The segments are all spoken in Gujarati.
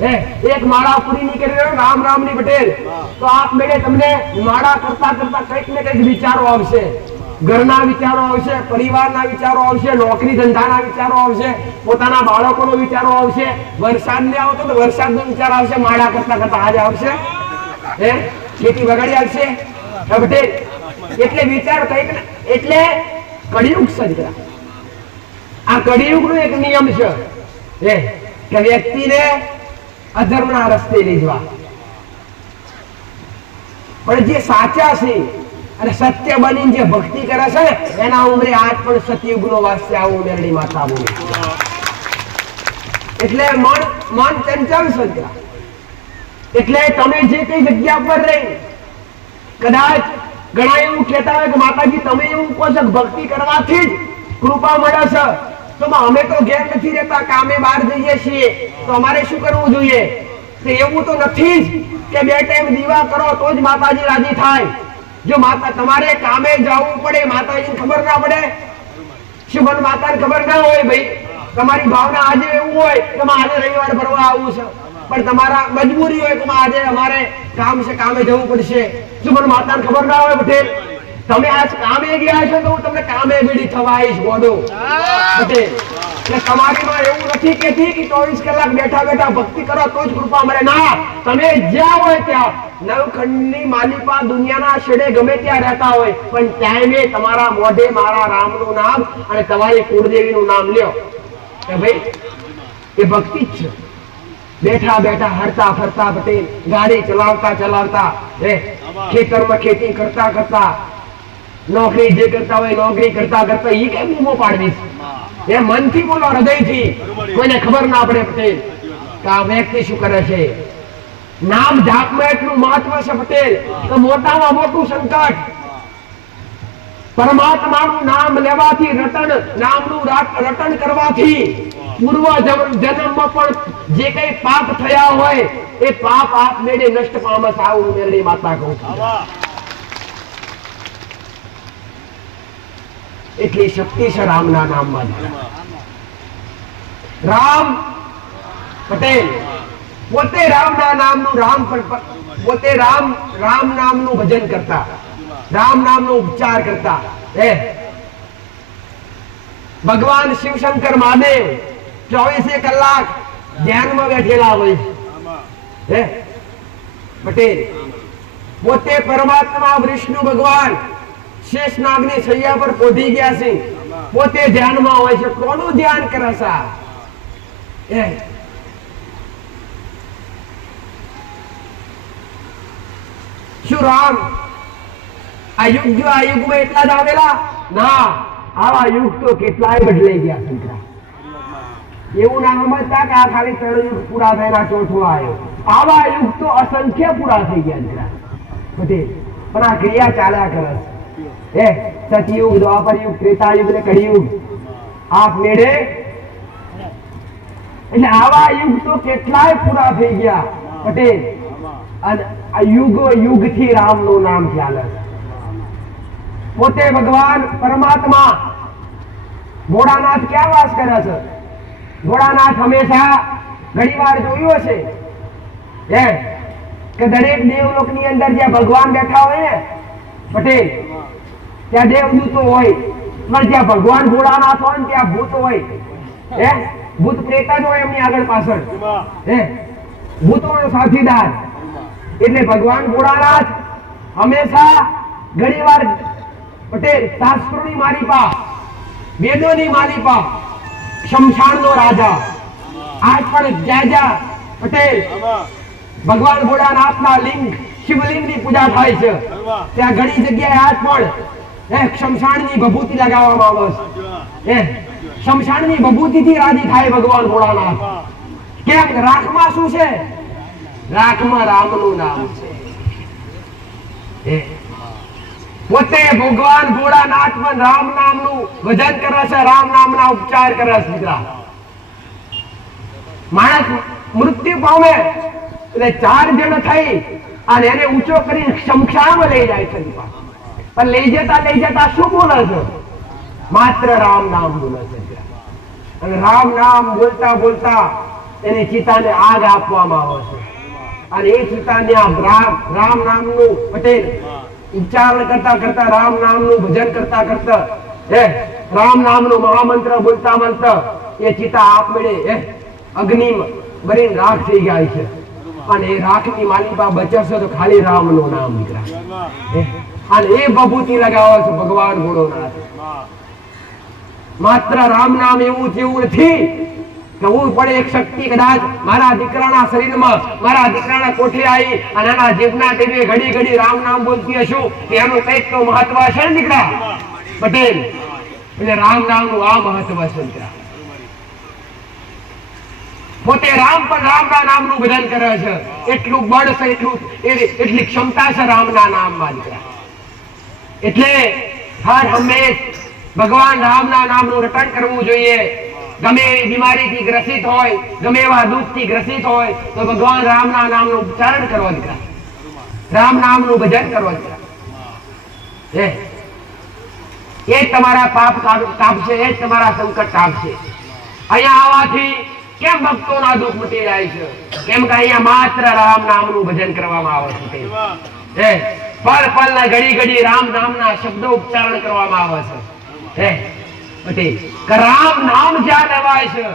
એક માળા પૂરી નહીં કરી રહ્યો રામ રામ ની પટેલ તો આપ મેળે તમને માળા કરતા કરતા કંઈક ને કંઈક વિચારો આવશે, ઘરના વિચારો આવશે, પરિવારના વિચારો આવશે, નોકરી ધંધાના વિચારો આવશે, પોતાના બાળકોનો વિચારો આવશે, વરસાદ ને આવતો તો વરસાદનો વિચાર આવશે, માળા કરતા કરતા આજે આવશે, ખેતી બગાડી આવશે પટેલ. એટલે વિચાર કંઈક એટલે કળિયુગ સર્જા. આ કળિયુગ નો એક નિયમ છે કે વ્યક્તિને અધર્મના રસ્તે લઈ જવા, પણ જે સાચા છે અને સત્ય બનીને જે ભક્તિ કરે છે ને એના ઉંમરે આજ પણ સતયુગનો વાસ છે. આવું મેરડી માતા બોલે. એટલે મન ચંચળ સર્જા. એટલે તમે જે કઈ જગ્યા પર રહી કદાચ ઘણા એવું કહેતા હોય કે માતાજી તમે એવું કહો છો ભક્તિ કરવાથી જ કૃપા મળે છે, તો અમે તો ઘેર નથી રહેતા, કામે બહાર જઈએ છીએ, તો અમારે શું કરવું જોઈએ? તો એવું તો નથી જ કે બે ટાઈમ દીવા કરો તો જ માતાજી રાજી થાય. જો માતા તમારે કામે જવું પડે, માતાજીને ખબર ના પડે? શું મને માતાને ખબર ના હોય? ભાઈ તમારી ભાવના આજે એવું હોય કે આજે રવિવાર ભરવા આવવું છે, પણ તમારા મજબૂરી હોય કે આજે અમારે કામ છે, કામે જવું પડશે. શું મને માતાને ખબર ના હોય પટેલ? તમે આજ કામે ગયા છો તો હું તમને કામે બીડી થવાઈશ ગોડો પટેલ. એટલે તમારીમાં એવું નથી કેતી કે 24 કલાક બેઠા બેઠા ભક્તિ કરો તો જ કૃપા મળે. ના, તમે જ્યાં હોય ત્યાં નવખંડની માલિપા દુનિયાના છેડે ગમે ત્યાં રહેતા હોય પણ ટાઈમે તમારા મોઢે મારા રામનું નામ અને તમારી કુળદેવીનું નામ લ્યો કે ભાઈ એ ભક્તિ જ છે. બેઠા બેઠા હરતા ફરતા પટેલ, ગાડી ચલાવતા ચલાવતા, ખેતરમાં ખેતી કરતા કરતા, નોકરી જે કરતા હોય નોકરી કરતા કરતા ઈ કઈ બૂમો પાડવીશ? એ મનથી બોલો, હૃદયથી, કોઈને ખબર ના પડે પટેલ કે આ વ્યક્તિ શું કરે છે. નામ જાપમાં એટલું મહત્વ છે પટેલ કે મોટામાં મોટું સંકટ પરમાત્માનું નામ લેવાથી, નામનું રટણ કરવાથી પૂર્વ જન્મમાં પણ જે કઈ પાપ થયા હોય એ પાપ આપમેળે નષ્ટ પામે. આવું મેરડી માતા કહું છું. એટલી શક્તિ છે રામના નામમાં. રામ પટેલ પોતે રામના નામનું પોતે રામ નામનું ભજન કરતા, રામ નામનો ઉપચાર કરતા. ભગવાન શિવશંકર મહાદેવ 24 કલાક ધ્યાનમાં બેઠેલા હોય પટેલ. પોતે પરમાત્મા વિષ્ણુ ભગવાન શેષનાગની શૈયા પર પોઢી ગયા છે, પોતે ધ્યાનમાં હોય છે. કોનું ધ્યાન કરે છે? શું રામ આ યુગમાં એટલા જ આવેલા? ના, આવા યુગ તો કેટલાય બદલાઈ ગયા સંકરા. એવું ના સમજતા કે આ ખાલી 3 યુગ પૂરા થયેલા, 4થો આવ્યો. આવા યુગ તો અસંખ્ય પૂરા થઈ ગયા સંકરા પટેલ. પણ આ ક્રિયા ચાલ્યા કરે છે. સતયુગ, દ્વાપર યુગ, ત્રેતા યુગ ને કળિયુગ આપ મેળે. એટલે આવા યુગ તો કેટલાય પૂરા થઈ ગયા પટેલ. અને આ યુગ થી રામનું નામ ચાલે છે. પોતે ભગવાન પરમાત્મા ભોળાનાથ ક્યાં વાસ કરે છે? ભોળાનાથ હંમેશા ઘણી વાર જોયું હશે કે દરેક દેવલોકની અંદર જ્યાં ભગવાન બેઠા હોય ને પટેલ ત્યાં દેવદૂતો હોય, પણ જ્યાં ભગવાન ભોળાનાથ હોય ને ત્યાં ભૂત હોય. ભૂત પ્રેત જ હોય એમની આગળ પાછળ, ભૂતોનો સાથીદાર. એટલે ભગવાન ભોળાનાથ હંમેશા ઘણી વાર પટેલ શાસ્ત્રોની માલિપા, વેદોની માલિપા, શમશાનનો રાજા. આજ પણ જ્યાં પટેલ ભગવાન ભોળાનાથના લિંગ, શિવલિંગની પૂજા થાય છે ત્યાં ઘણી જગ્યાએ આજ પણ શમશાનની ભભૂતિ લગાવવામાં આવે છે. શમશાનની ભભૂતિથી રાજી થાય ભગવાન ભોળાનાથ. કેમ? રાખમાં શું છે? રાખમાં રામનું નામ છે. પોતે ભગવાન ભોળાનાથ પણ રામ નામનું ભજન કરે છે, રામ નામના ઉપચાર કરે છે. માણસ મૃત્યુ પામે એટલે 4 જણ થઈ અને એને ઊંચો કરી શમશાનમાં લઈ જાય છે. પણ લઈ જતા શું બોલે છે? માત્ર રામ નામ બોલે છે. અને રામ નામ બોલતા બોલતા એની ચિતાને આગ આપવામાં આવે છે અને એ ચિતાને રામ નામનું પટેલ ઉચ્ચારણ કરતા કરતા રામ નામનું ભજન કરતા કરતા રામ નામનું મહામંત્ર બોલતા બોલતા એ ચિતા આપમેળે અગ્નિમાં બળીને રાખ થઈ જાય છે અને એ રાખની માલિકા બચશે તો ખાલી રામનું નામ નીકળે અને એ બભૂતિ લગાવે છે ભગવાન ભોળોનાથ માત્ર રામ નામ એવું જેવું નથી કે હું પડે એક શક્તિ કદાચ મારા દીકરાના શરીરમાં મારા દીકરાના કોઠે આવી અને એના જીભના ટીવી ઘડી ઘડી રામ નામ બોલતી હશું કે એનું કંઈક તો મહત્વ છે ને દીકરા પટેલ એટલે રામ નામનું આ મહત્વ છે દીકરા પોતે રામ પણ રામના નામનું ભજન કરે છે એટલું બળ છે એટલી ક્ષમતા છે રામના નામમાં દીકરા એટલે હર હંમેશ ભગવાન રામના નામનું રટણ કરવું જોઈએ ગમે એવી બીમારીથી ગ્રસિત હોય ગમે એવા દુઃખથી ગ્રસિત હોય તો ભગવાન રામના નામનું ઉચ્ચારણ કરો દીકરા રામ નામનું ભજન કરો દીકરા એ તમારા પાપ કાપશે એ તમારા સંકટ કાપશે અહીંયા આવવાથી કેમ ભક્તોના દુઃખ મટી જાય છે કેમ કે અહીંયા માત્ર રામ નામનું ભજન કરવામાં આવે છે પલ પલના ઘડી ઘડી રામ નામના શબ્દો ઉચ્ચારણ કરવામાં આવે છે રામ નામ જ્યાં લેવાય છે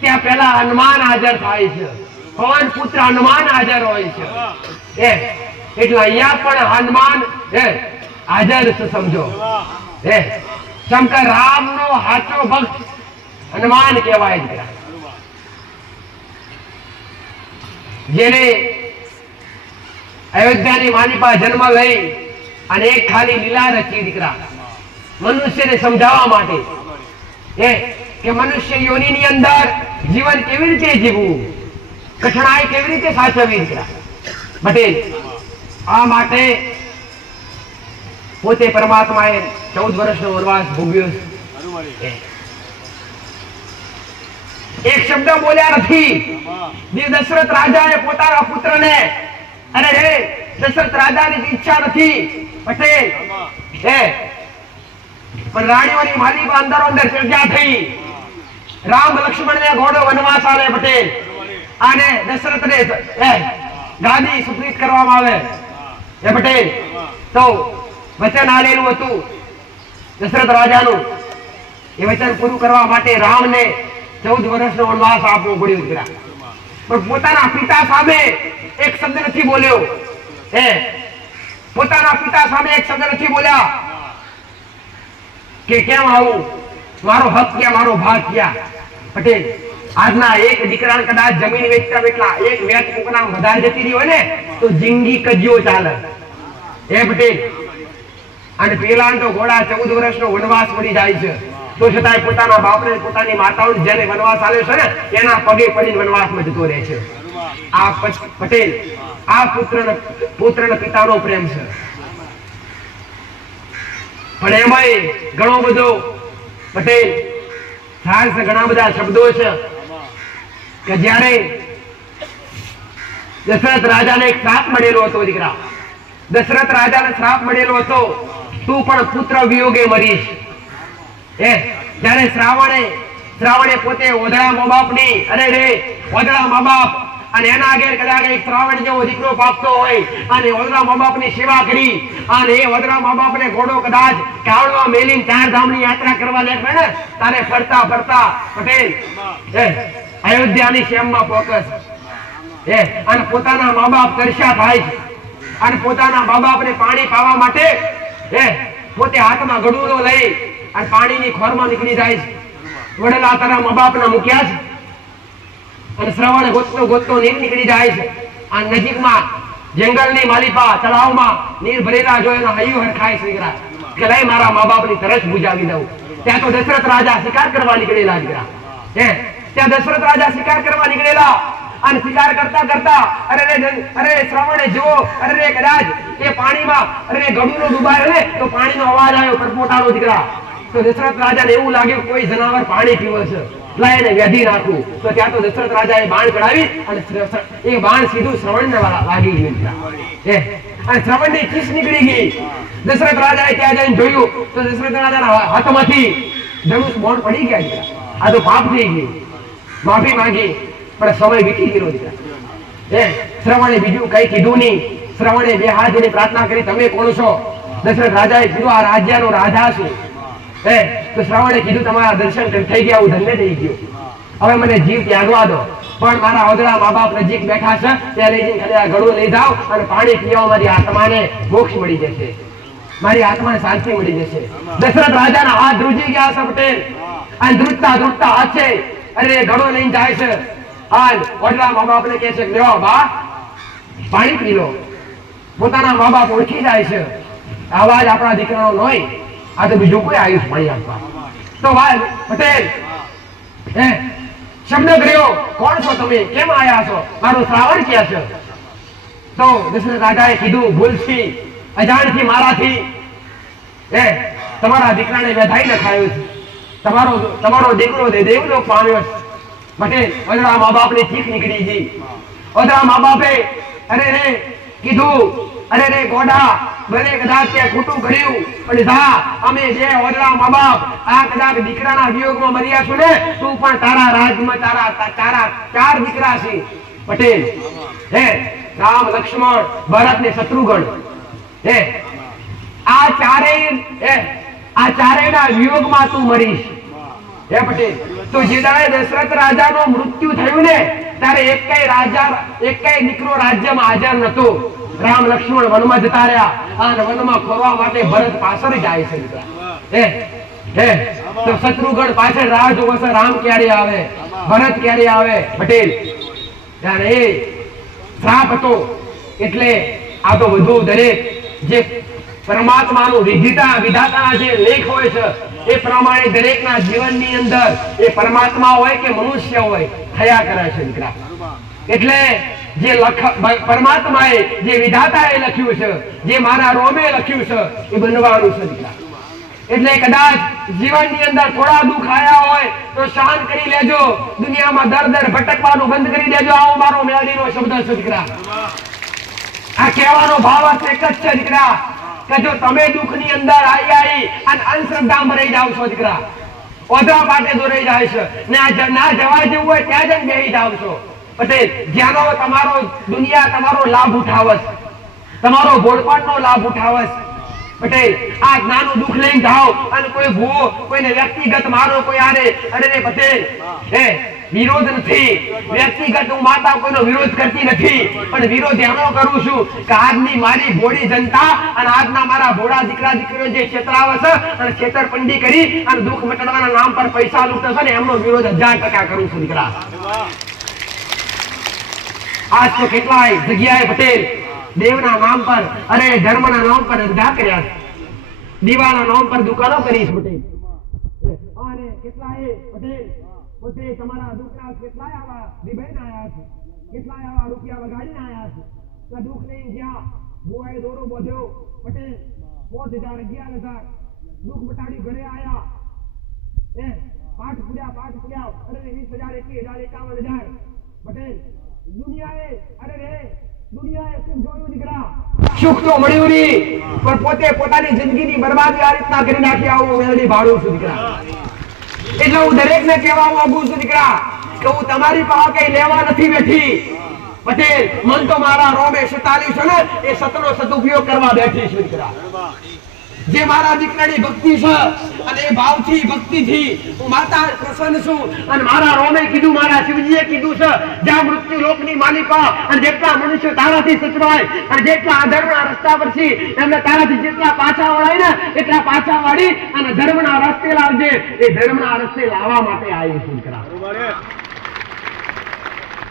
ત્યાં પેલા હનુમાન હાજર થાય છે પવન પુત્ર હનુમાન હાજર હોય છે એટલે અહીંયા પણ હનુમાન હાજર છે સમજો શંકર રામ નો સાચો ભક્ત હનુમાન કહેવાય છે જેને અયોધ્યાની માલિપા જન્મ લઈ અને એક ખાલી લીલા રચી દીકરા મનુષ્યને સમજાવવા માટે કે મનુષ્ય યોનિની અંદર જીવન કેવી રીતે જીવવું કઠણાઈ કેવી રીતે સાચવવી દીકરા પટેલ આ માટે પોતે પરમાત્માએ 14 વર્ષનો વનવાસ ભોગવ્યો એક શબ્દ બોલ્યા નથી દશરથ રાજાએ પોતાના પુત્રને અરે રે દશરથ રાજાની ઈચ્છા નથી પટેલ પણ રાણીઓની માલિકા અંદરો અંદર ચર્ચા થઈ રામ લક્ષ્મણને ઘોડો વનવાસ આલે પટેલ અને દશરથને ગાદી સુપ્રીત કરવામાં આવે પટેલ તો વચન આલેલું હતું દશરથ રાજાનું એ વચન પૂરું કરવા માટે રામને 14 વર્ષનો વનવાસ આપવો પડ્યો દીકરા પણ પોતાના પિતા સામે એક શબ્દ નથી બોલ્યો પોતાના પિતા સામે એક શબ્દ નથી બોલ્યા કે કેમ આવું મારો હક ક્યાં મારો ભાગ ક્યાં પટેલ આજના એક દીકરાને કદાચ જમીન વેચતા વેચલા એક વેચ કોકના વધારે જતી રહી હોય ને તો જિંદગી કજ્યો ચાલે પટેલ અને પેલા તો ઘોડા 14 વર્ષનો વનવાસ પડી જાય છે તો છતાંય પોતાના બાપને પોતાની માતાઓને જેને વનવાસ આલ્યો છે ને એના પગે પડીને વનવાસમાં જતો રહે છે આ પટેલ આ પુત્રના પિતાનો પ્રેમ છે પણ એમાંય ઘણો બધો પટેલ ઘણા બધા શબ્દો છે કે જ્યારે દશરથ રાજાને એક શ્રાપ મળેલો હતો દીકરા દશરથ રાજાને શ્રાપ મળેલો હતો તું પણ પુત્ર વિયોગે મરીશ જ્યારે શ્રાવણે પોતે ઓધળા મા બાપની અરે રે ઓધળા મા બાપ અને એના આગળ કદાચ એક શ્રાવણ જેવો દીકરો પાપતો હોય અને ઓધળા મા બાપની સેવા કરી અને એ ઓધળા મા બાપને ઘોડો કદાચ કાવડમાં મેલીને 4 ધામની યાત્રા કરવા નીકળે ને તારે ફરતા ફરતા પટેલ અયોધ્યાની શેમમાં ફોકસ અને પોતાના મા બાપ તરસ્યા થાય છે અને પોતાના મા બાપને પાણી પાવા માટે પોતે હાથમાં ગડુલો લઈ અને પાણીની ખોરમાં નીકળી જાય છે વડલા તારા મા બાપના મૂક્યા છે અને શ્રવણ ગોતતો નીર નીકળી જાય છે આ નજીકમાં જંગલની માલિપા તળાવમાં નીર ભરેલા જોઈને હૈયું હરખાય છે દીકરા કે લઈ મારા મા બાપની તરસ બુજાવી દઉં ત્યાં તો દશરથ રાજા શિકાર કરવા નીકળેલા દીકરા ત્યાં દશરથ રાજા શિકાર કરવા નીકળેલા અને શિકાર કરતા કરતા અરે શ્રવણે જુઓ અરે કદાચ એ પાણીમાં ગળુનો ડૂબાયો ને તો પાણીનો અવાજ આવ્યો પરપોટાનો દીકરા તો દશરથ રાજાને એવું લાગ્યું કોઈ જનાવર પાણી પીવે છે લાઈને વેધી નાખું તો ત્યાં તો દશરથ રાજાએ બાણ ચડાવી અને એ બાણ સીધું શ્રવણને લાગી ગયું અને શ્રવણની ચીસ નીકળી ગઈ દશરથ રાજાએ ત્યાં જઈને જોયું તો દશરથ રાજાના હાથમાંથી ધનુષ બોણ પડી ગયા આ તો પાપ થઈ ગઈ માફી માંગી પણ સમય વીતી ગયો દીકરા. શ્રવણે બીજું કઈ કીધું નહીં. શ્રવણે બે હાથ જોડી પ્રાર્થના કરી, તમે કોણ છો? દશરથ રાજાએ કીધું, આ રાજ્યનો રાજા છું. તો શ્રવણે કીધું, તમારા દર્શન થઈ ગયા, હું ધન્ય થઈ ગયો. હવે મને જીવ ત્યાગવા દો, પણ મારા ઓદરા મા બાપ નજીક બેઠા છે, ત્યાં લઈ જઈને ખાલી આ ગળું લઈ જાઓ અને પાણી પીવા, મારી આત્માને મોક્ષ મળી જશે, મારી આત્માને શાંતિ મળી જશે. દશરથ રાજાના હાથ ધ્રુજી ગયા છે પટેલ. અને ધ્રુજતા ધ્રુજતા હાથે અરે ગળો લઈને જાય છે. અને ઓદરા મા બાપને કહે છે, લેવા બા પાણી પી લો. પોતાના મા બાપ ઓળખી જાય છે, આવાજ આપણા દીકરાનો નોય, આ તો બીજું કોઈ આયુષ મળી આપવા. તો ભાઈ પટેલ શબ્દ કર્યો, કોણ છો તમે, કેમ આયા છો, મારું શ્રાવણ ક્યાં છે? તો દશરથ રાજાએ કીધું, ભૂલથી અજાણથી મારાથી તમારા દીકરાને વેધાઈ નખાયો છે. તમારો દીકરો દેવલોક પામ્યો છે. પટેલ ઓદરા મા બાપની ચીખ નીકળી ગઈ. ઓદરા મા બાપે અરે રે કીધું, અરે રે ગોડા, ભલે કદાચ તે ખોટું કર્યું, પણ જા અમે જે ઓદરા મા બાપ આ કદાચ દીકરાના વિયોગમાં મર્યા છું ને, તું પણ તારા રાજમાં તારા 4 દીકરા છે. પટેલ રામ, લક્ષ્મણ, ભરત ને શત્રુઘ્ન, આ ચારેયના વિયોગમાં તું મરીશ. પટેલ તો જે દાડે દશરથ રાજાનું મૃત્યુ થયું ને, ત્યારે એકેય દીકરો રાજ્યમાં હાજર નતો. રામ લક્ષ્મણ વનમાં જતા રહ્યા, અને વનમાં ખોરવા માટે ભરત પાછળ જાય છે. તો શત્રુઘ્ન પાછળ રાહ જોવે છે, રામ ક્યારે આવે, ભરત ક્યારે આવે. પટેલ ત્યારે એ શ્રાપ હતો. એટલે આ તો બધું દરેક જે પરમાત્માનું વિધાતાના જે લેખ હોય છે, એ પ્રમાણે દરેકના જીવનની અંદર એ પરમાત્મા હોય કે મનુષ્ય હોય થયા કરે છે દીકરા. એટલે જે પરમાત્માએ જે વિધાતાએ લખ્યું છે, જે મારા રોમે લખ્યું છે, એ બનવાનું છે દીકરા. એટલે કદાચ જીવનની અંદર થોડા દુઃખ આયા હોય તો શાંત કરી લેજો, દુનિયામાં દર ભટકવાનું બંધ કરી દેજો. આવો મારો મેળવીનો શબ્દ છે દીકરા. આ કહેવાનો ભાવ એક જ છે દીકરા, કે જો તમે દુઃખની અંદર આવી અને અંધશ્રદ્ધામાં રહી જાવ છો દીકરા, ઓધા પાટે દોરાઈ જાય છે ને આ ના જવા જેવું હોય ત્યાં જ બેસી જાવ છો. પટેલ જ્યાંનો તમારો દુનિયા તમારો લાભ ઉઠાવસ, તમારો ભોળપણનો લાભ ઉઠાવસ. પટેલ આ નાનું દુઃખ લઈને જાઓ અને કોઈ ભૂવો કોઈને વ્યક્તિગત મારો કોઈ આરે, અરે પટેલ વિરોધ નથી, વ્યક્તિગત હું માતા કોઈનો વિરોધ કરતી નથી, પણ વિરોધ એનો કરું છું કે આજની મારી ભોળી જનતા અને આજના મારા ભોળા દીકરા દીકરીઓ જે છેતરાવે છે અને છેતરપિંડી કરી અને દુઃખ મટાડવાના નામ પર પૈસા લૂંટે છે ને, એમનો વિરોધ 1000% કરું છું દીકરા. આજ તો કેટલાય જગ્યાએ પટેલ દેવના નામ પર, અરે ધર્મના નામ પર ધંધા કર્યા, દીવાના નામ પર દુકાનો કરી છે પટેલ. અને કેટલાય પટેલ પોતે તમારા દુઃખના કેટલાય આવા વિભેદ આયા છે, કેટલાય આવા રૂપિયા વગાડીને આયા છે. તો દુઃખ લઈને જ્યાં બોએ દોરો બોધ્યો પટેલ, 5000 11,000 દુઃખ મટાડી ઘરે આયા, પાઠ પૂર્યા, અરે 20,000 21,000 51,000 પટેલ. દુનિયાએ સુખ જોયું દીકરા, સુખ તો મળ્યું નહીં, પણ પોતે પોતાની જિંદગીની બરબાદી આ રીતના કરી નાખી. આવું મેળવી ભાડું છું દીકરા. એટલે હું દરેકને કહેવા માંગુ છું દીકરા, કે હું તમારી પાસે કઈ લેવા નથી બેઠી. પટેલ મન તો મારા રોમે 47 છે ને, એ સતનો સદુપયોગ કરવા બેઠી છું દીકરા. જે મારા દીકરાની ભક્તિ છે અને એ ભાવથી ભક્તિથી હું માતા પ્રસન્ન છું. અને મારા રોમે કીધું, મારા શિવજીએ કીધું છે, જ્યાં મૃત્યુ લોકની માલિકા અને જેટલા મનુષ્ય તારાથી સચવાય અને જેટલા અધર્મના રસ્તા પર છે એમને તારાથી જેટલા પાછા વળાય ને એટલા પાછા વાળી અને ધર્મના રસ્તે લાવજે. એ ધર્મના રસ્તે લાવવા માટે આવ્યું છું દીકરા.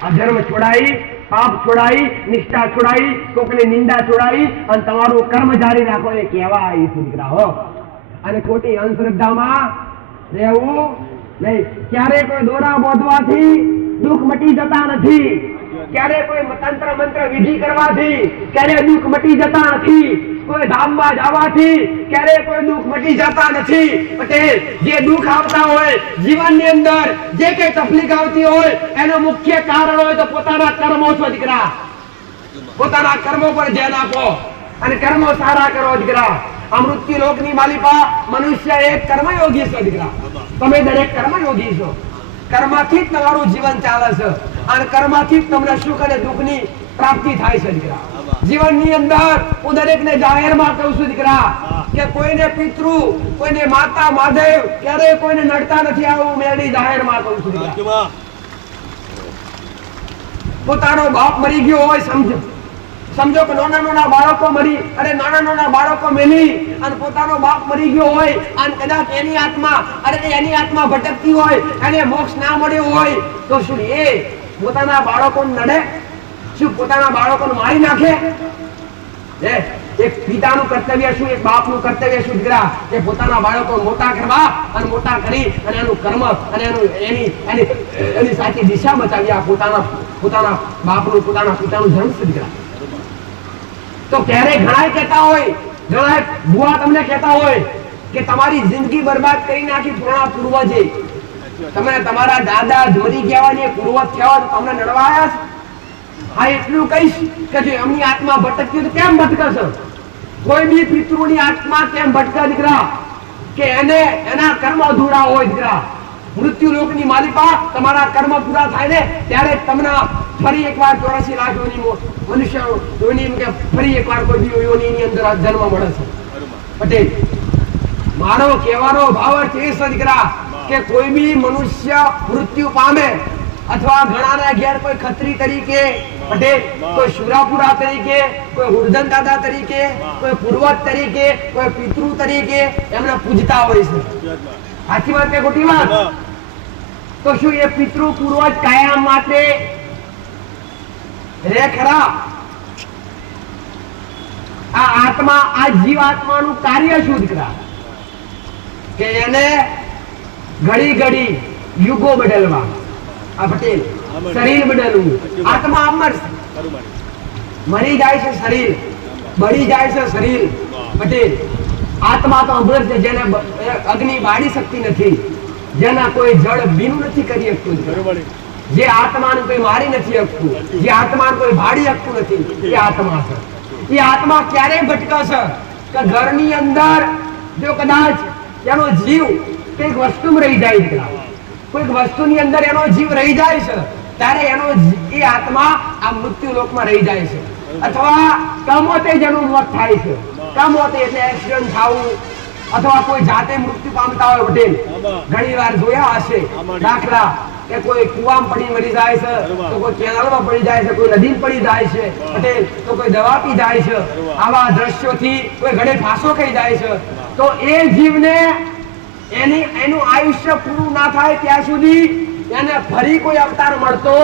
આ ધર્મ છોડાઈ, પાપ છોડાઈ, નિષ્ઠા છોડાઈ, કોકની નિંદા છોડાઈ અને તમારું કર્મ જારી રાખો એ કહેવા આવી છું દીકરા. હો અને ખોટી અંધશ્રદ્ધામાં રહેવું નહીં. ક્યારે કોઈ દોરા બોધવાથી દુઃખ મટી જતા નથી, ક્યારે કોઈ તંત્ર મંત્ર વિધિ કરવાથી ક્યારે દુઃખ મટી જતા નથી, કોઈ ધામમાં જવાથી ક્યારે કોઈ દુઃખ મટી જતા નથી. પટેલ જે દુઃખ આવતા હોય જીવનની અંદર, જે કઈ તકલીફ આવતી હોય એનું મુખ્ય કારણ હોય તો પોતાના કર્મો છો દીકરા. પોતાના કર્મો પર ધ્યાન આપો અને કર્મો સારા કરો દીકરા. આ મૃત્યુ લોકની માલિકા મનુષ્ય એક કર્મયોગી છે દીકરા. તમે દરેક કર્મયોગી છો, કર્મથી જ તમારું જીવન ચાલે છે. અને કર્મથી તમને સુખ અને દુઃખની પ્રાપ્તિ થાય છે દીકરા. જીવનની અંદર હું દરેકને જાહેરમાં કહું છું દીકરા કે કોઈને પિતૃ, કોઈને માતા મહાદેવ ક્યારેય કોઈને નડતા નથી, આવું મેળી જાહેરમાં કહું છું દીકરા. પોતાનો બાપ મરી ગયો હોય, સમજો કે નાના બાળકો મરી, અરે નાના બાળકો મેલી અને પોતાનો બાપ મરી ગયો હોય અને કદાચ એની આત્મા ભટકતી હોય, એને મોક્ષ ના મળ્યો હોય તો શું એ પોતાના બાળકોને નડે? શું પોતાના બાળકોને મારી નાખે? એક પિતાનું કર્તવ્ય શું, એક બાપનું કર્તવ્ય શું દીકરા, કે પોતાના બાળકો મોટા કરવા અને મોટા કરી અને એનું કર્મ અને એની સાચી દિશા બતાવ્યા. પોતાના બાપનું, પોતાના પિતાનું ધર્મ છે દીકરા. તો ક્યારે ઘણા કહેતા હોય, ઘણા બુઆ તમને કહેતા હોય કે તમારી જિંદગી બરબાદ કરી નાખી પુરાણા પૂર્વજે, તમે તમારા દાદા મરી ગયા ને પૂર્વજ થયા તો તમને નડવાયા છે. હા, એટલું કહીશ કે જો એમની આત્મા ભટકતી તો કેમ ભટકશે? કોઈ બી પિતૃની આત્મા કેમ ભટકે દીકરા? કે એના કર્મ અધૂરા હોય દીકરા. મૃત્યુ લોકની માલિકા તમારા કર્મ પૂરા થાય ને ત્યારે તમને ફરી એકવાર 84 લાખ મનુષ્ય ફરી એકવાર કોઈ બી યોનિની અંદર જન્મ મળે છે. પટેલ, મારો કહેવાનો ભાવ એ છે દીકરા કે કોઈ બી મનુષ્ય મૃત્યુ પામે અથવા ઘણાના ઘેર કોઈ ખત્રી તરીકે, પટેલ કોઈ શુરાપુરા તરીકે, કોઈ હુરધન દાદા તરીકે, કોઈ પૂર્વજ તરીકે, કોઈ પિતૃ તરીકે એમને પૂજતા હોય છે. સાચી વાત કે ખોટી વાત? તો શું એ પિતૃ પૂર્વજ કાયમ માટે રે ખરા? આ આત્મા, આ જીવાત્માનું કાર્ય શું દીકરા? કે એને ઘડી યુગો બદલવા. આ પટેલ, શરીર બદલવું. આત્મા અમર છે, મરી જાય છે શરીર, બળી જાય છે શરીર. પટેલ, આત્મા તો અમર છે, જેને અગ્નિ બાળી શકતી નથી, જેના કોઈ જળ ભીનું નથી કરી શકતું, જે આત્માને કોઈ મારી નથી શકતું, જે આત્માને કોઈ ભાડી શકતું નથી, એ આત્મા છે. એ આત્મા ક્યારે ભટકાશે? કે ઘરની અંદર જો કદાચ એનો જીવ કઈક વસ્તુમાં રહી જાય છે, કોઈક વસ્તુની અંદર એનો જીવ રહી જાય છે, ત્યારે એ આત્મા આ મૃત્યુ લોકમાં રહી જાય છે. અથવા કમોતે જેનું મોત થાય છે, કમોતે એટલે એક્સિડન્ટ થવું અથવા કોઈ જાતે મૃત્યુ પામતા હોય. પટેલ, ઘણી વાર જોયા હશે દાખલા કે કોઈ કુવામાં પડી મરી જાય છે, તો કોઈ કેનાલમાં પડી જાય છે, કોઈ નદીમાં પડી જાય છે. પટેલ, તો કોઈ દવા પી જાય છે. આવા દ્રશ્યોથી કોઈ ઘડે ફાંસો ખાઈ જાય છે. તો એ જીવને એનું આયુષ્ય પૂરું ના થાય ત્યાં સુધી એને ફરી કોઈ અવતાર મળતો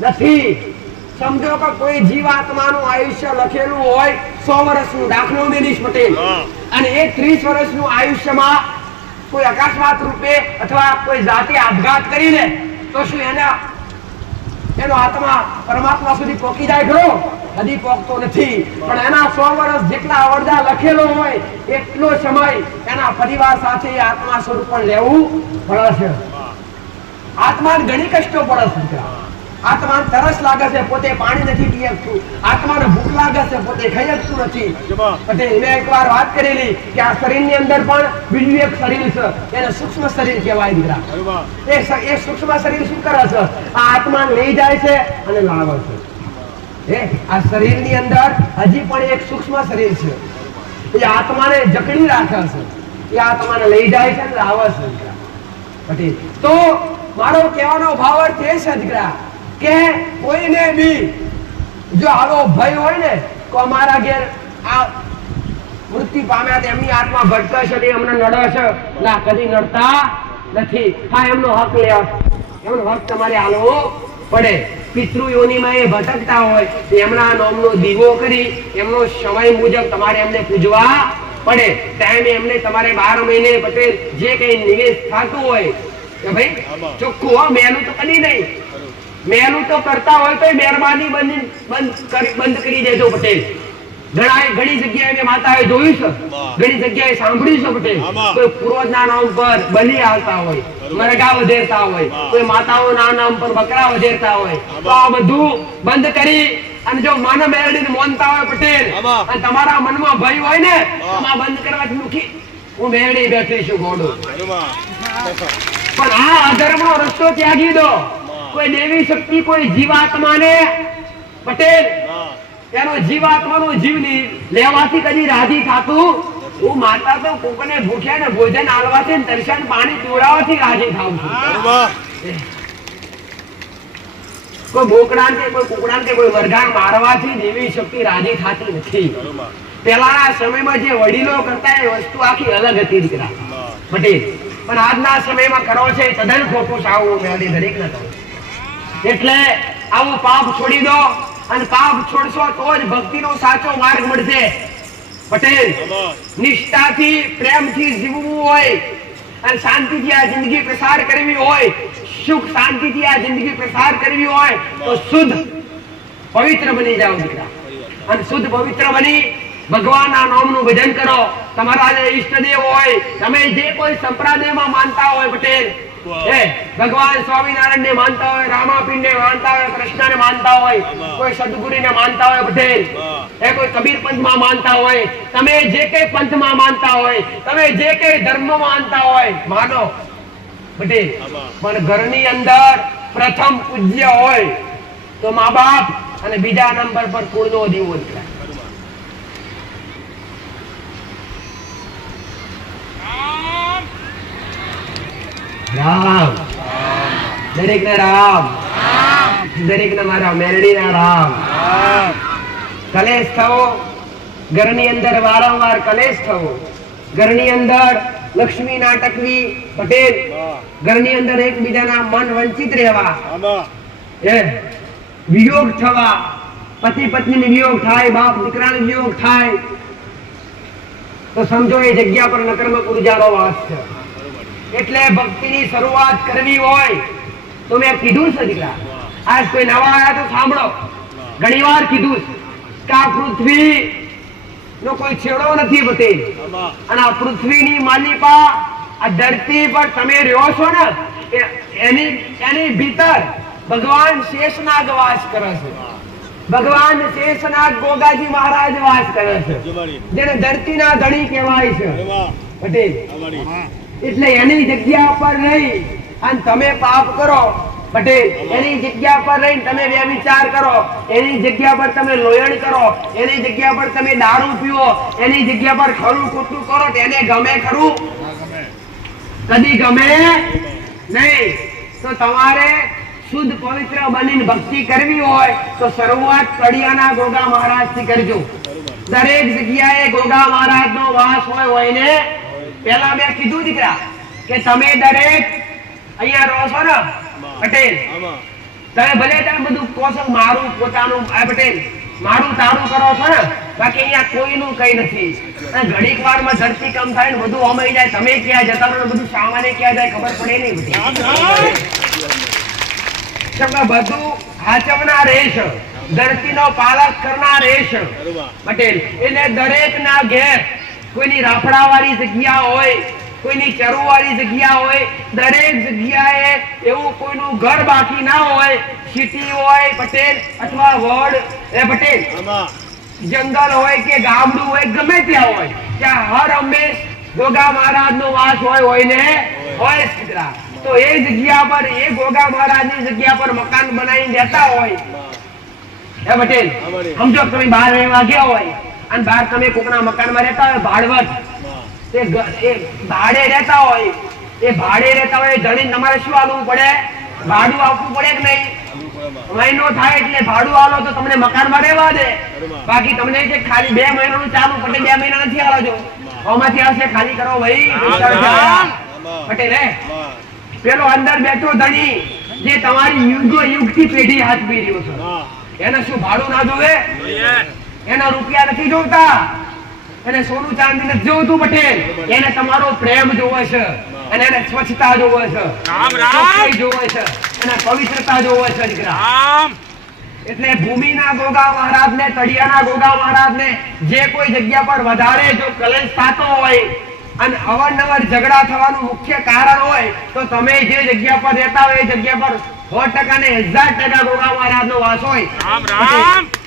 નથી. સમજો કે કોઈ જીવાત્માનું આયુષ્ય લખેલું હોય 100 વર્ષનું, દાખલો મેલીશ પટેલ, અને એ 30 વર્ષનું આયુષ્યમાં કોઈ અકસ્માત રૂપે અથવા કોઈ જાતે આપઘાત કરીને તો શું એનો આત્મા પરમાત્મા સુધી પહોંચી જાય ખરો? હજી પહોંચતો નથી. પણ એના 100 વર્ષ જેટલા અવરદા લખેલો હોય એટલો સમય એના પરિવાર સાથે આત્મા સ્વરૂપ પણ લેવું પડે છે. આત્માને ઘણી કષ્ટો પડે છે. આત્માને તરસ લાગે છે, પોતે પાણી નથી પી શકતું. આત્માને ભૂખ લાગે છે, પોતે ખાઈ શકતું નથી. પટેલ, મેં એકવાર વાત કરેલી કે આ શરીરની અંદર પણ બીજું એક શરીર છે, એને સૂક્ષ્મ શરીર કહેવાય દીકરા. એ સૂક્ષ્મ શરીર શું કરે છે? આ આત્માને લઈ જાય છે અને લાવે છે. આ શરીરની અંદર હજી પણ એક સૂક્ષ્મ શરીર છે, એ આત્માને જકડી રાખે છે, એ આત્માને લઈ જાય છે અને લાવે છે. પટેલ, તો મારો કહેવાનો ભાવ અર્થ એ છે દીકરા કે કોઈને બી જો આવો ભય હોય ને તો અમારા ઘેર આ મૃત્યુ પામ્યા એમની આત્મા ભટકે છે, એમને નડે છે, ના કદી નડતા નથી. હા, એમનો હક લે, એમનો હક તમારે આલવો પડે. પિતૃ યોનિમાં એ ભટકતા હોય એમના નામનો દીવો કરી એમનો સમય મુજબ તમારે એમને પૂજવા પડે. ટાઈમે એમને તમારે 12 મહિને પટેલ જે કઈ નિવેશ થતું હોય કે ભાઈ ચોખ્ખું, મેલું તો કદી નહીં. મેલું તો કરતા હોય તો મહેરબાની બંધ કરી દેજો પટેલ. ઘણી જગ્યાએ મેં માતાએ જોયું છે, ઘણી જગ્યાએ સાંભળ્યું છે પટેલ, કોઈ પૂર્વજના નામ પર બલિ આવતા હોય, મરઘા વધેરતા હોય, કોઈ માતાઓના નામ પર બકરા વધેરતા હોય. તો આ બધું બંધ કરી અને જો મન મેળવીને મોનતા હોય પટેલ અને તમારા મનમાં ભય હોય ને તો આ બંધ કરવાથી મુખી હું મેળવી બેઠી છું ગોડો. પણ આ અધર્મનો રસ્તો ત્યાગી દો. કોઈ દેવી શક્તિ કોઈ જીવાત્માને પટેલ એનો જીવાત્માનો જીવ લેવાથી કદી રાજી થાતું હું માતા તો કોકને ભૂખ્યા ને ભોજન આલવાથી દર્શન પાણી પીવડાવવાથી રાજી થાઉં છું કોઈ બોકડા કે કોઈ કુકડા કે કોઈ વરગાણ મારવાથી દેવી શક્તિ રાજી થતી નથી પહેલાના સમયમાં જે વડીલો કરતા એ વસ્તુ આખી અલગ હતી દીકરા પટેલ પણ આજના સમયમાં કરો છે તદ્દન ખોટું સાવું મેળવી દરેક ન કરો એટલે આવું પાપ છોડી દો અને પાપ છોડશો તો જ ભક્તિનો સાચો માર્ગ મળશે પટેલ નિષ્ઠાથી પ્રેમથી જીવવું હોય અને શાંતિથી આ જિંદગી પ્રસાર કરવી હોય સુખ શાંતિથી આ જિંદગી પ્રસાર કરવી હોય તો શુદ્ધ પવિત્ર બની જાઓ દીકરા અને શુદ્ધ પવિત્ર બની ભગવાનના નામનું ભજન કરો તમારા જે ઈષ્ટદેવ હોય તમે જે કોઈ સંપ્રદાયમાં માનતા હોય પટેલ ભગવાન સ્વામિનારાયણ ને માનતા હોય રામાપીર ને માનતા હોય કૃષ્ણ ને માનતા હોય કોઈ સદગુરુ ને માનતા હોય પટેલ કોઈ કબીર પંથમાં માનતા હોય તમે જે કઈ પંથમાં માનતા હોય તમે જે કઈ ધર્મમાં માનતા હોય માનો પટેલ પણ ઘરની અંદર પ્રથમ પૂજ્ય હોય તો મા બાપ અને બીજા નંબર પર કુળનો દીવો દીકરા રામ દરેક ને રામ દરેક ને મારા મેરડી ના રામ કલેશ થવો ઘરની અંદર વારંવાર કલેશ થવો ઘરની અંદર લક્ષ્મી નાટકવી પટેલ ઘરની અંદર એકબીજાના મન વંચિત રહેવા વિયોગ થવા પતિ પત્ની ને વિયોગ થાય બાપ દીકરાને વિયોગ થાય તો સમજો એ જગ્યા પર નકર્મક ઉર્જાનો વાસ છે એટલે ભક્તિની શરૂઆત કરવી હોય તો મેં કીધું છે દીકરા આજ કોઈ નવા આવ્યા તો સાંભળો ઘણીવાર કીધું કે આ પૃથ્વી નો કોઈ છેડો નથી પટેલ અને આ પૃથ્વીની માલિકા આ ધરતી પર તમે રહ્યો છો ને એની ભીતર ભગવાન શેષનાગ વાસ કરે છે ભગવાન શેષનાગ ગોગાજી મહારાજ વાસ કરે છે જેને ધરતીના ધણી કહેવાય છે પટેલ એટલે એની જગ્યા પર રહી અને તમે પાપ કરો પટેલ એની જગ્યા પર રહીને તમે વ્યભિચાર કરો એની જગ્યા પર તમે લોયણ કરો એની જગ્યા પર તમે દારૂ પીવો એની જગ્યા પર ખરું ખોટું કરો તેને ગમે ખરું કદી ગમે નહીં તો તમારે શુદ્ધ પવિત્ર બનીને ભક્તિ કરવી હોય તો શરૂઆત કડિયાના ગોગા મહારાજ થી કરજો દરેક જગ્યાએ ગોગા મહારાજ નો વાસ હોય ને પેલા મેં કીધું દીકરા કે તમે દરેક અહીંયા રહો છો ને પટેલ તમે ભલે તમે બધું કોશક મારું પોતાનું પટેલ મારું તારું કરો છો ને બાકી અહીંયા કોઈનું કઈ નથી અને ઘડીક વારમાં ધરતી કમ થાય ને બધું અમાઈ જાય તમે ક્યાં જતા રહો બધું સામાન્ય ક્યાં જાય ખબર પડે નહીં બધી બધું હાચવના રહેશ ધરતીનો પાલક કરનાર રહેશ પટેલ એટલે દરેક ના ઘેર કોઈની રાફડાવાળી જગ્યા હોય કોઈની ચરુવાળી જગ્યા હોય દરેક જગ્યાએ એવું કોઈનું ઘર બાકી ના હોય સિટી હોય પટેલ અથવા વડ પટેલ જંગલ હોય કે ગામડું હોય ગમે ત્યાં હોય ત્યાં હર હંમેશ ગોગા મહારાજ નો વાસ હોય ને હોય દીકરા તો એ જગ્યા પર એ ગોગા મહારાજની જગ્યા પર મકાન બનાવીને રહેતા હોય પટેલ સમજો તમે 12 વાગ્યા હોય અને બહાર તમે કોકના મકાનમાં રહેતા હોય ભાડવટ એ ભાડે રહેતા હોય જણીને તમારે શું આલવું પડે ભાડું આપવું પડે કે નહીં મહિનો થાય એટલે ભાડું આલો તો તમને મકાનમાં રહેવા દે બાકી તમને જે ખાલી 2 મહિનાનું ચાલુ પટેલ 2 મહિના નથી આલો આમાંથી આવશે ખાલી કરો ભાઈ પટેલ પેલો અંદર બેઠો ધણી જે તમારી યુગો યુગથી પેઢી હાથ પી રહ્યો છે એને શું ભાડું ના જોવે એના રૂપિયા નથી જોતા એને સોનું ચાંદી નથી જોતું પટેલ એને તમારો પ્રેમ જોવે છે અને એને સ્વચ્છતા જોવે છે ચોખ્ખાઈ જોવે છે અને પવિત્રતા જોવે છે દીકરા એટલે ભૂમિના ગોગા મહારાજ ને તળિયાના ગોગા મહારાજ ને જે કોઈ જગ્યા પર વધારે જો કલેશ થતો હોય અને અવારનવાર ઝઘડા થવાનું મુખ્ય કારણ હોય તો તમે જે જગ્યા પર રહેતા હોય એ જગ્યા પર 100% ને 1000% ગોગા મહારાજ નો વાસ હોય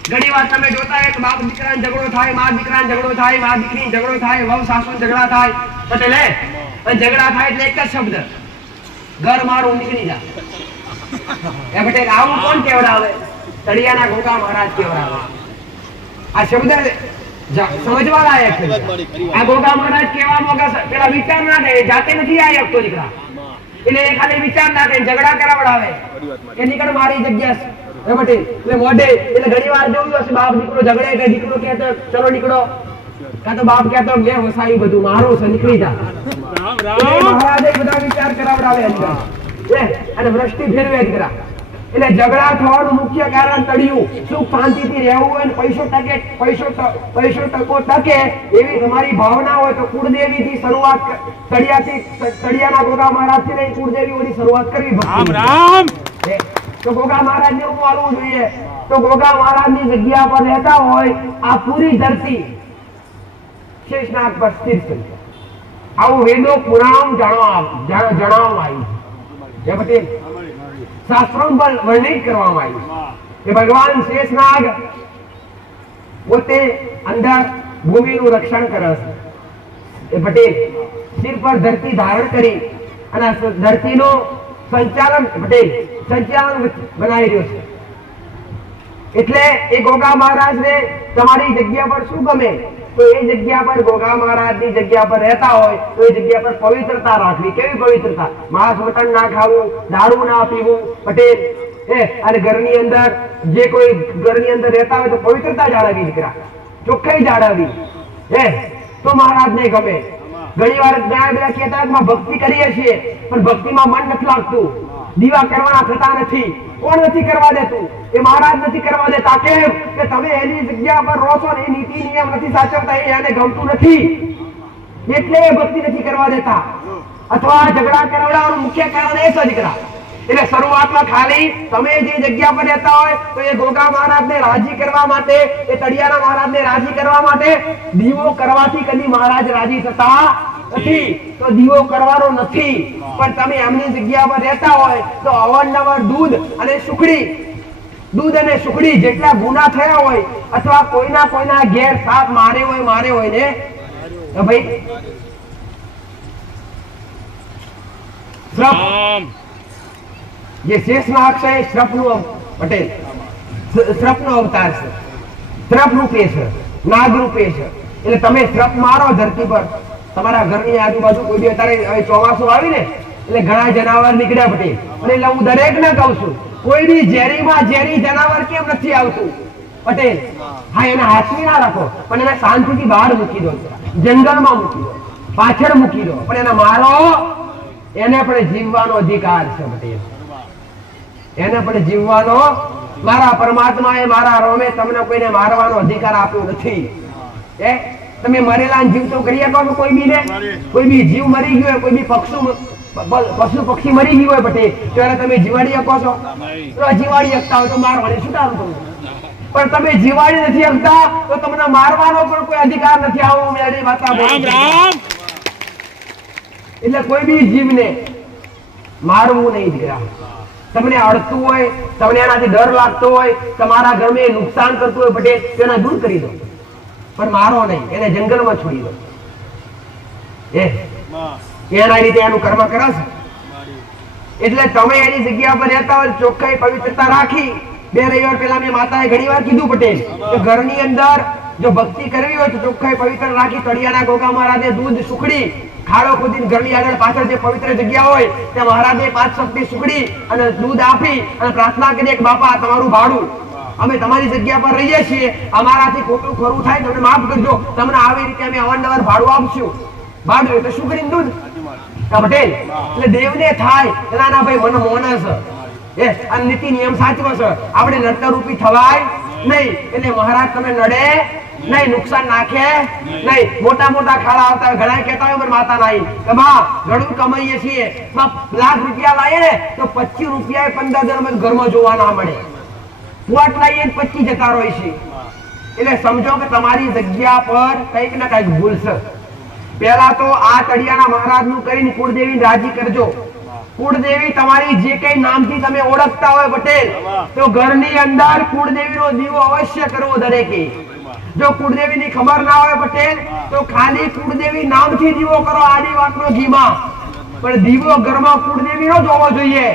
ઘણી વાર તમે જોતા હોય કે બાપ દીકરાને ઝઘડો થાય મા દીકરાને ઝઘડો થાય મા દીકરીને ઝઘડો થાય વહુ સાસુને ઝઘડા થાય પટેલ અને ઝઘડા થાય એટલે એક જ શબ્દ ઘર મારું નીકળી જાય એ પટેલ આવું કોણ કેવડાવે? તળિયાના ગોગા મહારાજ કેવડાવે. આ શબ્દ સમજવા લાયક છે. આ ગોગા મહારાજ કેવા મોગા પેલા વિચાર ના દે, જાતે નથી આયા તો દીકરા. એટલે એ ખાલી વિચાર ના દે, ઝઘડા કરાવડાવે કે નીકળ મારી જગ્યા એ પટેલ. એટલે મોઢે એટલે ઘણી વાર જોયું હશે બાપ દીકરો ઝઘડે એટલે દીકરો કહેતો ચલો નીકળો, કાં તો બાપ કહેતો લે વસાયું બધું મારો છે નીકળી જા. મહારાજે બધા વિચાર કરાવડાવે અંદર અને વૃષ્ટિ ફેરવે દીકરા. એટલે ઝઘડા થવાનું મુખ્ય કારણ તળિયું. સુખ શાંતિથી રહેવું હોય ને પૈસો ટકો ટકે એવી તમારી ભાવના હોય તો કુળદેવી થી શરૂઆત, તળિયાના ગોગા મહારાજ થી લઈને કુળદેવીઓની શરૂઆત કરવી. રામ રામ. તો ગોગા મહારાજ ને માનવું જોઈએ. તો ગોગા મહારાજ ની જગ્યા પર રહેતા હોય આ પૂરી ધરતી શેષનાગ પર સ્થિર થઈ. આવું વેદો પુરાણ જણાવવામાં આવ્યું છે. પટેલ શાસ્ત્રોમાં વર્ણિત કરવામાં આવ્યું કે ભગવાન શેષનાગ પોતે અંદર ભૂમિનું રક્ષણ કરે છે. એ પટેલ સિર પર ધરતી ધારણ કરી અને ધરતીનું સંચાલન બનાવી રહ્યો છે. એટલે એ ગોગા મહારાજને તમારી જગ્યા પર શું ગમે? તો એ જગ્યા પર ગોગા મહારાજની જગ્યા પર રહેતા હોય તો એ જગ્યા પર પવિત્રતા રાખવી. કેવી પવિત્રતા? માંસ મટન ના ખાવું, દારૂ ના પીવું. પટેલ અને ઘરની અંદર જે કોઈ ઘરની અંદર રહેતા હોય તો પવિત્રતા જાળવવી દીકરા, ચોખ્ખાઈ જાળવવી. તો મહારાજ ને ગમે. ઘણી વાર બધા કહેતા ભક્તિ કરીએ છીએ પણ ભક્તિમાં મન નથી લાગતું, દીવા કરવાના થતા નથી. કોણ નથી કરવા દેતું? એ મહારાજ નથી કરવા દેતા. કેમ કે તમે એની જગ્યા પર રહો છો ને એ નીતિ નિયમ નથી સાચવતા, એને ગમતું નથી એટલે એ ભક્તિ નથી કરવા દેતા. અથવા ઝઘડા કરાવડાવવાનું મુખ્ય કારણ એ છે દીકરા. એટલે શરૂઆતમાં ખાલી તમે જે જગ્યા પર રહેતા હોય તો એ ગોગા મહારાજને રાજી કરવા માટે, એ તળિયાના મહારાજને રાજી કરવા માટે દીવો કરવાથી કદી મહારાજ રાજી થતા નથી. તો દીવો કરવાનો નથી. પણ તમે એમની જગ્યા પર રહેતા હોય તો અવારનવાર દૂધ અને સુખડી જેટલા ગુના થયા હોય અથવા કોઈના ઘેર સાપ મારે હોય ને તો ભાઈ જે શેષનાગ છે શ્રપનું પટેલ શ્રપનો અવતાર છે, શ્રપ રૂપે છે, નાગ રૂપે છે. એટલે તમે શ્રપ મારો ધરતી પર, તમારા ઘરની આજુબાજુ કોઈ બી અત્યારે ચોમાસું આવી ને એટલે ઘણા જનાવર નીકળ્યા પટેલ. એટલે હું દરેક ને કહું છું કોઈ બી ઝેરીમાં ઝેરી જનાવર કેમ નથી આવતું પટેલ? હા, એને હાથવી ના રાખો પણ એને શાંતિથી બહાર મૂકી દો, જંગલમાં મૂકી દો, પાછળ મૂકી દો, પણ એને મારો. એને પણ જીવવાનો અધિકાર છે પટેલ. એને પણ જીવવાનો, મારા પરમાત્માએ મારા રોમે તમને કોઈને મારવાનો અધિકાર આપ્યો નથી. તમે મરેલા જીવતો કરી શકો છો? કોઈ બીને કોઈ બી જીવ મરી ગયો, કોઈ બી પશુ પક્ષી મરી ગયું હોય પટેલ તો એને તમે જીવાડી શકો છો? તો જીવાડી શકતા હોય તો મારવાની છૂટારું તમને. પણ તમે જીવાડી નથી શકતા તો તમને મારવાનો પણ કોઈ અધિકાર નથી. આવો મેળી વાતા બોલ. એટલે કોઈ બી જીવને મારવું નહીં દીકરા. તમને અડતું હોય, તમને એનાથી ડર લાગતો હોય, તમારા ઘરમાં નુકસાન કરતું હોય પટેલ તો એને દૂર કરી દો, પણ મારો નહીં. એને જંગલમાં છોડી દો. એના રીતે એનું કર્મ કરે છે. એટલે તમે એની જગ્યા પર રહેતા હોય ચોખ્ખાઈ પવિત્રતા રાખી. 2 રવિવાર પહેલા મેં માતાએ ઘણી વાર કીધું પટેલ કે ઘરની અંદર જો ભક્તિ કરવી હોય તો ચોખ્ખાઈ પવિત્ર રાખી. તળિયાના ગોગા મહારાજે દૂધ સુખડી ખાડો ખોદીને ઘરની આગળ પાછળ જે પવિત્ર જગ્યા હોય ત્યાં મહારાજે 5 શક્તિ સુખડી અને દૂધ આપી અને પ્રાર્થના કરી કે બાપા તમારું ભાડું અમે તમારી જગ્યા પર રહીએ છીએ, અમારાથી ખોટું ખરું થાય તમને માફ કરજો, તમને આવી રીતે અમે અવારનવાર ભાડું આપશું. ભાડું એટલે સુખડી દૂધ પટેલ. એટલે દેવને થાય એના ભાઈ મને મોને છે અને નીતિ નિયમ સાચવો છે. આપણે નડતરરૂપી થવાય નહીં. એટલે મહારાજ તમે નડે નહીં, નુકસાન નાખે નહીં. મોટા ખાડા આવતા ઘણા કહેતા હોય માતા નાઈ કે બા ઘણું કમાઈએ છીએ, લાખ રૂપિયા લાવીએ ને તો 25 રૂપિયા 15 જણ ઘરમાં જોવા ના મળે. પોટ લાવીએ 25 જતા હોય છે. એટલે સમજો કે તમારી જગ્યા પર કઈક ના કઈક ભૂલ છે. પહેલા તો આ તળિયાના મહારાજ નું કરીને કુળદેવી રાજી કરજો. કુળદેવી તમારી જે કઈ નામથી તમે ઓળખતા હોય પટેલ તો ઘરની અંદર કુળદેવીનો દીવો અવશ્ય કરવો દરેકે. જો કુળદેવીની ખબર ના હોય પટેલ તો ખાલી કુળદેવી નામથી દીવો કરો આડી વાતનો ઘીમાં, પણ દીવો ઘરમાં કુળદેવીનો જ હોવો જોઈએ.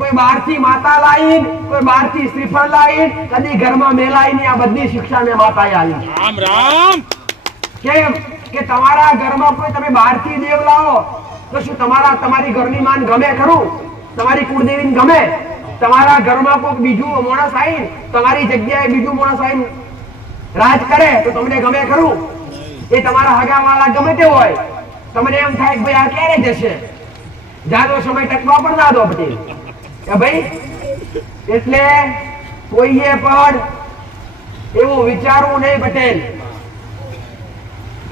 કોઈ બહારથી માતા લાઈન, કોઈ બહારથી શ્રીફળ લાઈન, કદી ઘરમાં મેલાઈ ની. આ બધી શિક્ષા મેં માતાએ આલી. રામ રામ. કેમ કે તમારા ઘરમાં કોઈ તમે બહારથી દેવ લાવો તો શું તમારી ઘરની માન ગમે ખરું? તમારી કુળદેવીને ગમે? તમારા ઘરમાં કોઈ બીજું માણસ આવીને તમારી જગ્યાએ બીજું માણસ આવીને રાજ કરે તો તમને ગમે ખરું? એ તમારા હગાવાળા ગમે તે હોય, તમને એમ થાય કે ભાઈ આ ક્યારે જશે, જાજો સમય ટકવા પણ ના દો પટેલ કે ભાઈ. એટલે કોઈએ પણ એવું વિચારવું નહીં પટેલ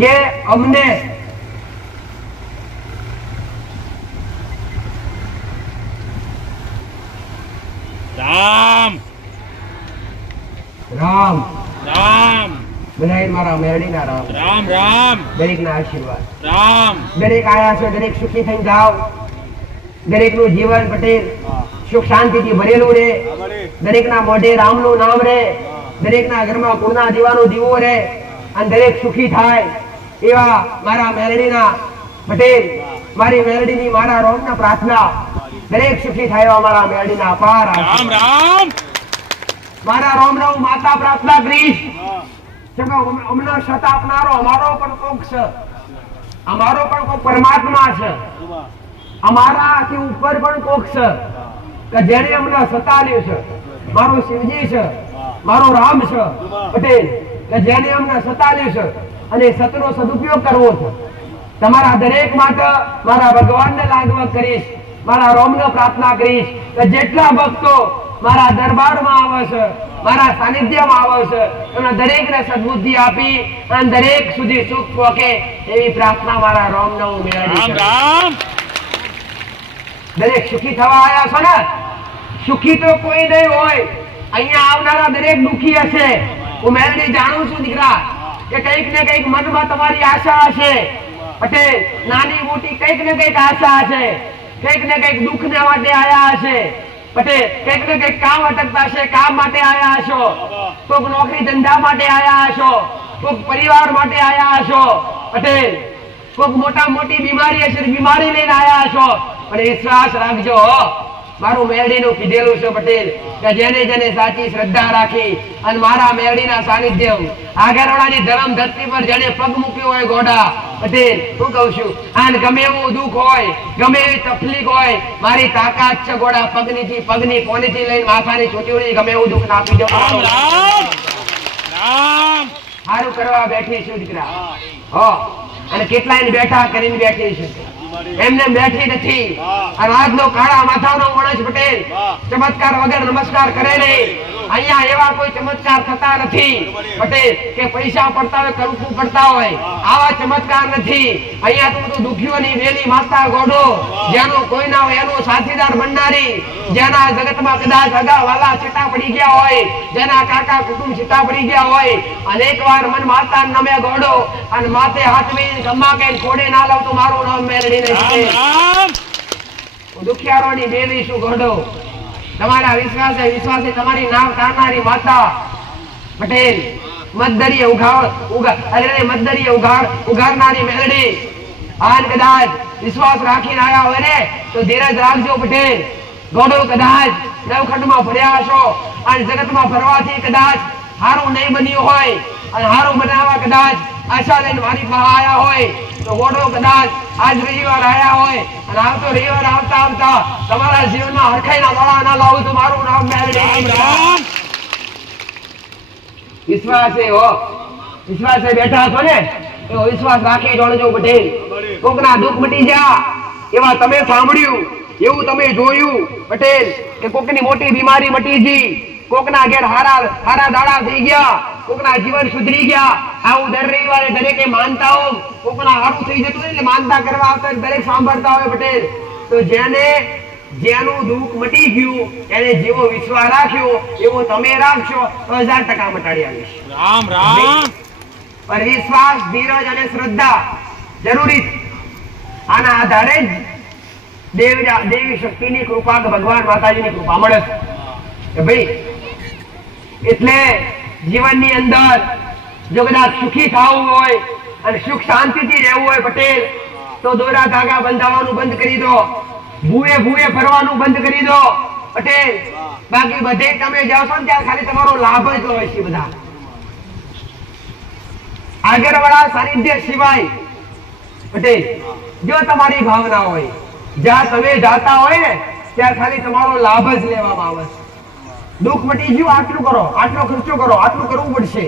કે અમને રામ રામ રામ. બધાય મારા મેરડીના રામ. રામ રામ. દરેકના આશીર્વાદ. રામ. દરેક આયા છે, દરેક સુખી થઈને જાઓ. દરેકનું જીવન પટેલ સુખ શાંતિથી ભરેલું રહે. દરેકના મોઢે રામનું નામ રહે. દરેકના ઘરમાં કુળના દીવાનો દીવો રહે અને દરેક સુખી થાય એવા મારા મેરડીના પટેલ, મારી મેરડીની મારા રોમના પ્રાર્થના દરેક સુખી થાય એવા મારા મેરડીના અપાર રામ રામ. મારા રોમનો હું માતા પ્રાર્થના કરીશ. અમને સત આપનારો અમારો પણ કોક છે, અમારો પણ કોક પરમાત્મા છે, અમારાથી ઉપર પણ કોક છે કે જેને અમને સતાલ્યું છે. મારો શિવજી છે, મારો રામ છે પટેલ કે જેને અમને સતાલ્યું છે અને સતનો સદુપયોગ કરવો છે. તમારા દરેક માટે મારા ભગવાનને લાગવત કરીશ, મારા રોમને પ્રાર્થના કરીશ કે જેટલા ભક્તો મારા દરબારમાં આવે છે, મારા સાનિધ્યમાં આવે છે, એમને દરેકને સદબુદ્ધિ આપી અને દરેક સુધી સુખ પહોંચે એવી પ્રાર્થના મારા રોમને હું મેળવી. રામ રામ. દરેક સુખી થવા આવ્યા છો ને? સુખી તો કોઈ નહીં હોય. અહીંયા આવનારા દરેક દુખી હશે. હું મેલડી જાણું છું દીકરા કે કંઈક ને કંઈક મનમાં તમારી આશા હશે પટેલ, નાની મોટી કંઈક ને કંઈક આશા હશે, કંઈક ને કંઈક દુઃખ ને માટે આયા હશે પટેલ, કંઈક ને કંઈક કામ અટકતા હશે, કામ માટે આયા હશો, કોઈક નોકરી ધંધા માટે આયા હશો, કોઈક પરિવાર માટે આયા હશો પટેલ, કોઈક મોટા મોટી બીમારી હશે, બીમારી લઈને આયા હશો. પણ વિશ્વાસ રાખજો, મારું મેરડીનું કીધેલું છે પટેલ કે જેને જેને સાચી શ્રદ્ધા રાખી અને મારા મેરડીના સાનિધ્ય આગળવાળાની ધરમ ધરતી પર જેને પગ મૂક્યો હોય ગોડા પટેલ, હું કહું છું આને ગમે એવું દુઃખ હોય, ગમે એવી તકલીફ હોય, મારી તાકાત છે ગોડા પગનીથી પગની કોનીથી લઈને માથાની ચોટીઓની ગમે એવું દુઃખ નાખી દો. રામ રામ. રામ. સારું કરવા બેઠી છું દીકરા. હો અને કેટલાય બેઠા કરીને બેઠી છે, એમને બેઠી નથી. અને આજનો કાળા માથાનો માણસ પટેલ ચમત્કાર વગર નમસ્કાર કરે નહીં. અહીંયા એવા કોઈ ચમત્કાર થતા નથી પટેલ કે પૈસા પડતા હોય, કંકુ પડતા હોય, આવા ચમત્કાર નથી. અહીંયા તો બધું દુખીઓની વેલી માતા ગોડો, જેનો કોઈ ના હોય એનો સાથીદાર બનનારી, જેના જગતમાં કદાચ અગા વાલા છટા પડી ગયા હોય, જેના કાકા કુટુંબ છટા પડી ગયા હોય, અનેક વાર મન માતા નમે ગોડો અને માથે હાથવી ગમ્મા કે ખોડે ના લાવ તો મારું નામ મેરડી નહીં. રામ. દુખિયારોની દેવી શું ગોડો, તમારા વિશ્વાસે તમારી નામ તારનારી માતા પટેલ, મતદરીએ ઉઘાડનારી મેલડી. આન કદાચ વિશ્વાસ રાખીને આવ્યા હોય ને તો ધીરજ રાખજો પટેલ. ગોડો કદાચ નવખંડમાં ફર્યા હશો અને જગતમાં ફરવાથી કદાચ હારું નહીં બન્યું હોય અને હારું બનાવવા કદાચ આશા લઈને મારી પાસે આવ્યા હોય તો ગોડો કદાચ આજ રવિવાર આવ્યા હોય અને આવતો રવિવાર આવતા આવતા તમારા જીવનમાં હરખાઈના વાળા ના લાવું તો મારું નામ મેળવી. વિશ્વાસે બેઠા છો ને એવો વિશ્વાસ રાખી જોડજો પટેલ. કોકના દુઃખ મટી જા એવા તમે સાંભળ્યું, એવું તમે જોયું પટેલ કે કોકની મોટી બીમારી મટી ગઈ, કોકના ઘેર હારા દાડા થઈ ગયા, કોકના જીવન સુધરી ગયા. આવું દર રવિવારે દરેકે માનતા હો, કોકના હારું થઈ જતું એટલે માનતા કરવા આવતા દરેક સાંભળતા હોય પટેલ. તો જેનું દુઃખ મટી ગયું એને જેવો વિશ્વાસ રાખ્યો એવો તમે રાખશો તો 1000% મટાડી આવીશ. રામ રામ. પર વિશ્વાસ, ધીરજ અને શ્રદ્ધા જરૂરી. આના આધારે જ દેવી શક્તિની કૃપા કે ભગવાન માતાજીની કૃપા મળે છે ભાઈ. એટલે જીવનની અંદર જો કદાચ સુખી થવું હોય અને સુખ શાંતિથી રહેવું હોય પટેલ તો દોરા ધાગા બંધાવવાનું બંધ કરી દો, ભૂએ ફરવાનું બંધ કરી દો, પટેલ બાકી બધે તમે જાઓ છો ને ત્યાં ખાલી તમારો લાભ જ હોય છે બધા આગળવાળા સાનિધ્ય સિવાય પટેલ જો તમારી ભાવના હોય જ્યાં તમે જાતા હોય ને ત્યાં ખાલી તમારો લાભ જ લેવામાં આવે છે દુઃખ મટી ગયું આટલું કરો આટલો ખર્ચો કરો આટલું કરવું પડશે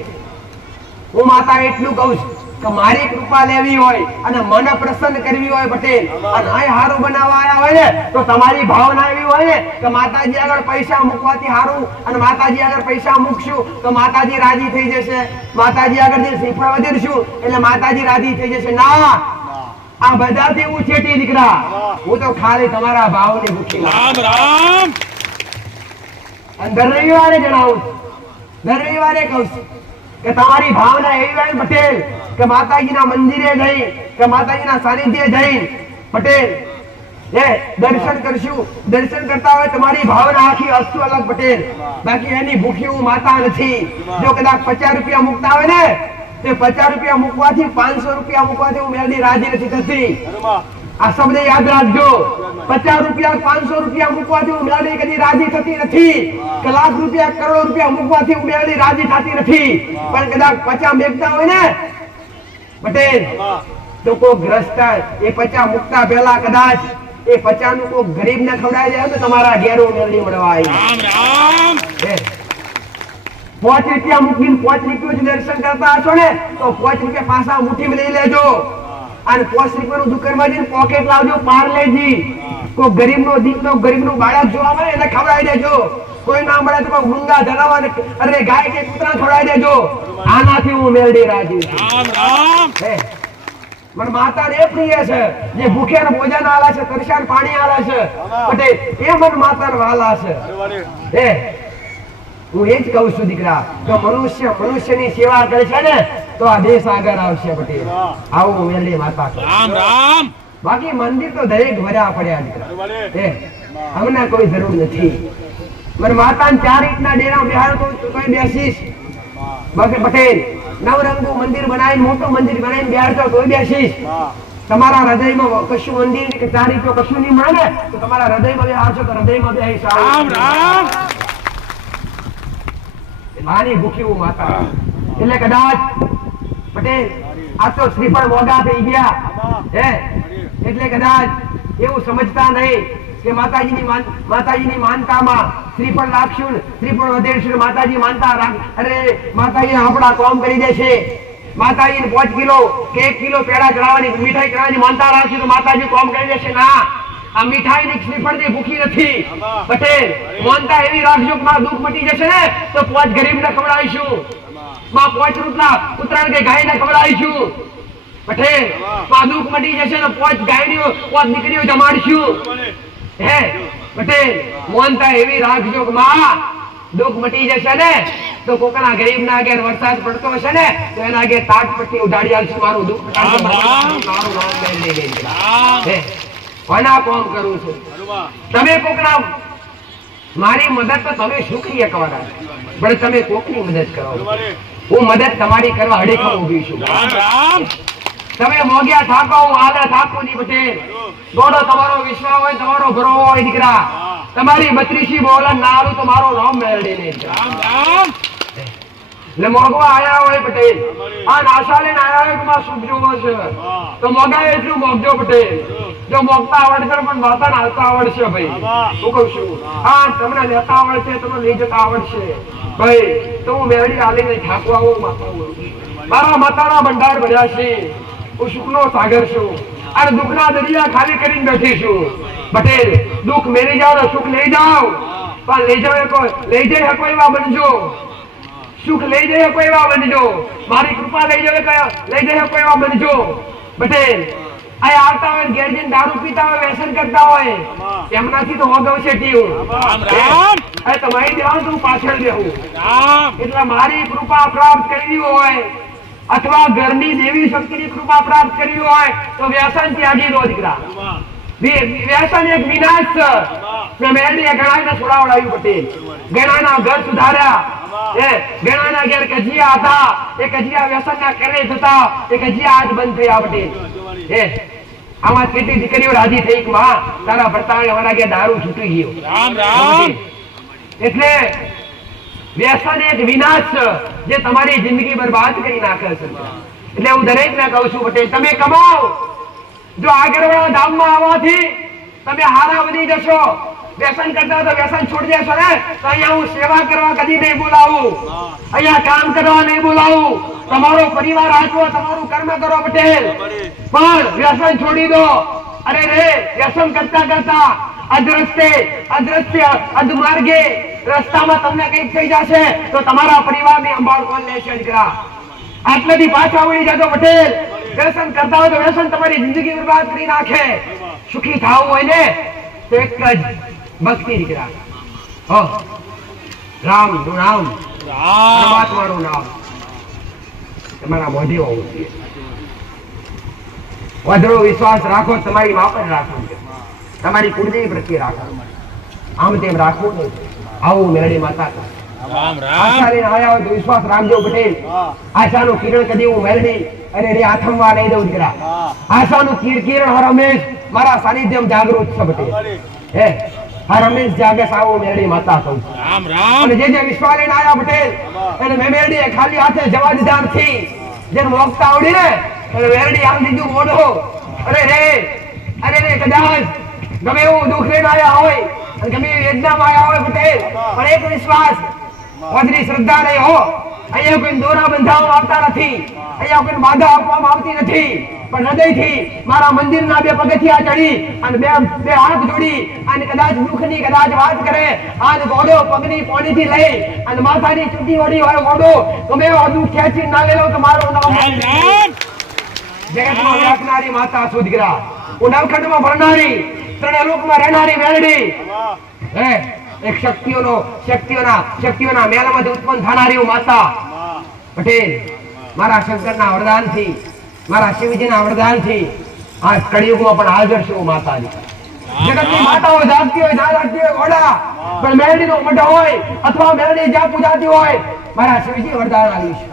હું માતા એટલું કહું છું કે મારી કૃપા લેવી હોય અને મન પ્રસન્ન કરવી હોય પટેલ અને અહીં હારું બનાવવા આવ્યા હોય ને તો તમારી ભાવના એવી હોય ને કે માતાજી આગળ પૈસા મૂકવાથી હારું અને માતાજી આગળ પૈસા મૂકશું તો માતાજી રાજી થઈ જશે માતાજી આગળ જે શ્રીફળ વધેરશું એટલે માતાજી રાજી થઈ જશે ના આ બધાથી હું છેટી દીકરા હું તો ખાલી તમારા ભાવની ભૂખી રામ રામ અને દર રવિવારે જણાવું દર રવિવારે કહું છું કે તમારી ભાવના એવી હોય ને પટેલ કે માતાજીના મંદિરે જઈ કે માતાજીના સાનિધ્યે જઈ પટેલ દર્શન કરશું દર્શન કરતા હોય તમારી ભાવના આખી વસ્તુ અલગ પટેલ બાકી એની ભૂખી હું માતા નથી જો કદાચ 50 રૂપિયા મૂકતા હોય ને તે 50 રૂપિયા મૂકવાથી 500 રૂપિયા મૂકવાથી હું મેળવી રાજી નથી થતી આ શબ્દ યાદ રાખજો 50 રૂપિયા 500 રૂપિયા મૂકવાથી હું મેળવી કદી રાજી થતી નથી કે લાખ રૂપિયા કરોડ રૂપિયા મૂકવાથી હું મેળવી રાજી થતી નથી પણ કદાચ 50 મેકતા હોય ને પટેલ તો કોઈ ગ્રસ્ત એ 50 મૂકતા પહેલા કદાચ એ 50 નું કોઈ ગરીબ ને ખવડાવી દે તો તમારા ઘેર મેળવી મળવા આવી રામ રામ 5 રૂપિયા મૂકીને 5 રૂપિયા દર્શન કરતા હશો ને તો 5 રૂપિયા પાછા મુઠ્ઠીમાં લઈ લેજો અને 5 રૂપિયાનું દુકાનમાં જઈને પોકેટ લાવજો પાર્લેજી કોઈ ગરીબનો દીકરો ગરીબનું બાળક જોવા મળે એને ખવડાવી દેજો કોઈ ના મળે તો મૂંગા ધરાવા અરે ગાય કે કૂતરા ખવડાવી દેજો આનાથી હું મેળવી રાજી રામ રામ મને માતાને એ પ્રિય છે જે ભૂખ્યાને ભોજન આલે છે તરસ્યાને પાણી આલે છે પટેલ એ મને માતાને વાલા છે હું એ જ કહું છું દીકરા કે મનુષ્યની સેવા કરે છે ને તો આ દેશ આગળ આવશે પટેલ આવું મેલી માતા રામ રામ બાકી મંદિર તો દરેક ભર્યા પડ્યા દીકરા અમને કોઈ જરૂર નથી મને માતાને 4 ઇંટના ડેરા બેહાડો તો કોઈ બેસીશ બાકી પટેલ નવરંગનું મંદિર બનાવીને મોટું મંદિર બનાવીને બેહાડતો તોય બેસીશ તમારા હૃદયમાં કશું મંદિર કે 4 ઇંટો કશું નહીં મળે ને તો તમારા હૃદયમાં બેહાડશો તો હૃદયમાં બેહીશ રામ રામ મારી ભૂખી હું માતા એટલે કદાચ પટેલ આ તો શ્રીફળ મોગા થઈ ગયા એટલે કદાચ એવું સમજતા નહીં કે માતાજીની માનતામાં શ્રીફળ રાખશું શ્રીફળ વધેરશું માતાજી માનતા રાખ અરે માતાજી આપણા કામ કરી દેશે માતાજીને 5 કિલો કે 1 કિલો પેડા ચડાવવાની મીઠાઈ ચડાવવાની માનતા રાખશું તો માતાજી કામ કરી દેશે ના આ મીઠાઈ ની શ્રીફળ ની ભૂખી નથી પટેલ માનતા એવી રાખજો કે મારું દુઃખ મટી જશે ને તો 5 ગરીબ ને ખવડાવીશું માં 5 રૂપલા ઉતરાણ કે ગાય ને ખવડાવીશું પટેલ માં દુઃખ મટી જશે તો 5 ગાયડીઓ 5 દીકરીઓ જમાડશું પટેલ માનતા એવી રાખજો કે માં દુઃખ મટી જશે ને તો કોકના ગરીબ ના આગળ વરસાદ પડતો હશે ને તો એના આગળ તાટપટ્ટી ઉડાડી આલશું મારું દુઃખ મટાડજો મારું નામ લઈ લેજો કોના કોમ કરું છું તમે કોકના મારી મદદ તો તમે શું કરી શકવાના પણ તમે કોકની મદદ કરો હું મદદ તમારી કરવા હડેખા ઊભી છું રામ રામ તમે મોગ્યા થાકો હું આલે થાકો ની પટેલ દોડો તમારો વિશ્વાસ હોય તમારો ભરો હોય દીકરા તમારી 32 બોલન ના આલું તો મારો નામ મેળવી લે રામ રામ એટલે મોગવા આયા હોય પટેલ આ નાશાલે આયા હોય તમાર શુભ જોવો છે તો મોગા એટલું મોગજો પટેલ જો મોગતા આવડશે પણ માતાને હાલતા આવડશે ભાઈ હું કહું છું હા તમને લેતા આવડશે તમને લઈ જતા આવડશે ભાઈ તો હું મેળી આલીને ઠાકવા આવું મારા માતાના ભંડાર ભર્યા છે હું સુખનો સાગર છું અને દુઃખના દરિયા ખાલી કરીને બેઠી છું પટેલ દુઃખ મેરી જાઓ ને સુખ લઈ જાઓ પણ લઈ જઈ શકો એવા બનજો સુખ લઈ જઈ શકો એવા બનજો મારી કૃપા લઈ જઈ શકો એવા બનજો પટેલ આ આવતા હોય ઘેર જઈને દારૂ પીતા હોય વ્યસન કરતા હોય એમનાથી તો હોગવશે ટીવું રામ રામ અરે તમારી દેવાનું તો હું પાછળ બેહું રામ એટલે મારી કૃપા પ્રાપ્ત કરવી હોય અથવા ઘરની દેવી શક્તિની કૃપા પ્રાપ્ત કરવી હોય તો વ્યસન ત્યાગી લો દીકરા વ્યસન એક વિનાશ છે મેં મેળવીએ ઘણાને છોડાવડાવ્યું પટેલ ઘણાના ઘર સુધાર્યા ઘણાના ઘેર કજિયા હતા એ કજિયા વ્યસનના કરે થતા એ કજિયા આજ બંધ થયા પટેલ આમાં કેટલી દીકરીઓ રાજી થઈ કે માં તારા ભરતાએ અમારા ઘેર દારૂ છૂટી ગયો. રામ રામ. એટલે વ્યસન એક વિનાશ છે, જે તમારી જિંદગી બરબાદ કરી નાખે છે. એટલે હું દરેકને કહું છું પટેલ, તમે કમાઓ, જો આગળવાળા ધામમાં આવવાથી તમે હારા બની જશો. વ્યસન કરતા તો વ્યસન છોડી દેશો ને તો અહીંયા હું સેવા કરવા કદી નહીં બોલાવું, અહીંયા કામ કરવા નહીં બોલાવું. તમારો પરિવાર આચવો, તમારું કર્મ કરો પટેલ, પણ વ્યસન છોડી દો. અરે રે વ્યસન કરતા કરતા અદ્રશ્ય અધમાર્ગે રસ્તામાં તમને કંઈક થઈ જશે તો તમારા પરિવારની સંભાળ કોણ લેશે દીકરા? આટલેથી પાછા વળી જજો પટેલ. વ્યસન કરતા હોય તો વ્યસન તમારી જિંદગી બરબાદ કરી નાખે. સુખી થવું હોય ને તો એક જ ભક્તિ દીકરા. હો રામ નું નામ, રામ. પરમાત્માનું નામ તમારા મોઢે હોવું જોઈએ. વધરો વિશ્વાસ રાખો, તમારી મા પર રાખો, તમારી કુળદેવી પ્રત્યે રાખો. આમ તેમ રાખવું નહીં. આવું મેરડી માતા રામ રામ. આશા લઈને આયા હોય તો વિશ્વાસ રાખજો પટેલ. આશાનું કિરણ કદી હું મેરડી અને રે આથમવા નહીં દઉં દીકરા. આશાનું કિરણ હર હંમેશ મારા સાનિધ્યમાં જાગૃત છે પટેલ. હે હર હંમેશ જાગે સાવું મેરડી માતા કહું છું. રામ રામ. અને જે વિશ્વાસ લઈને આયા પટેલ એને મેં મેરડીએ ખાલી હાથે જવા દીધા નથી. જેને મોકતા આવડી ને એને મેરડી આમ દીધું મોઢો. અરે રે કદાચ ગમે એવું દુઃખ લઈને આયા હોય અને ગમે એવી વેદનામાં આયા હોય પટેલ, પણ એક વિશ્વાસ, વધરી શ્રદ્ધા નહીં હો. અહીંયા કોઈ દોરા બંધાવવામાં આવતા નથી, અહીંયા કોઈ બાધા આપવામાં આવતી નથી, પણ હૃદયથી મારા મંદિરના બે પગથિયા ચડી અને બે હાથ જોડી અને કદાચ દુઃખની કદાચ વાત કરે, આજ ઘોડો પગની પોણીથી લઈ અને માથાની ચૂંટી ઓડી હોય ઘોડો ગમે એવો દુઃખ ખેંચી ના લેલો તો મારું નામ રામ રામ. જગતમાં વ્યાપનારી માતા સુધગરા, નવખંડમાં ભરનારી, ત્રણે લોકમાં રહેનારી મેલડી, હે એક શક્તિઓના મેલમાંથી ઉત્પન્ન થનારી માતા પટેલ. મારા શંકરના વરદાનથી, મારા શિવજીના વરદાનથી આ કળિયુગમાં પણ હાજર છે માતાજી. જગતની માતાઓ જાગતી હોય ના જાગતી હોય ઘોડા, પણ મેલડીનો મઢ હોય અથવા મેલડી જ્યાં પૂજાતી હોય મારા શિવજી વરદાન આવ્યું છે.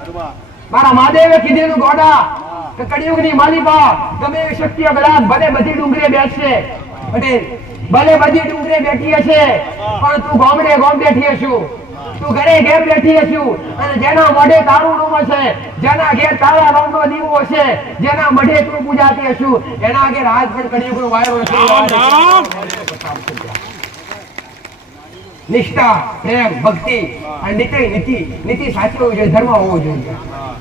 મારા મહાદેવે કીધેલું ઘોડા કે કળિયુગની માલિકા ગમે એવી શક્તિઓ કદાચ ભલે બધી ડુંગરે બેસશે પટેલ, ભલે બધી ડુંગરે બેઠી હશે, પણ તું ગામડે બેઠી હશું, તું ઘરે બેઠી હશું. અને જેના મોઢે તારું નામ હશે, જેના ઘેર તારા નામનો દીવો હશે, જેના મઢે તું પૂજાતી હશું, એના ઘેર આજ પણ કળિયુગનો વાયરો રામ રામ. નિષ્ઠા, પ્રેમ, ભક્તિ અને નીતિ સાચી હોવી જોઈએ, ધર્મ હોવો જોઈએ,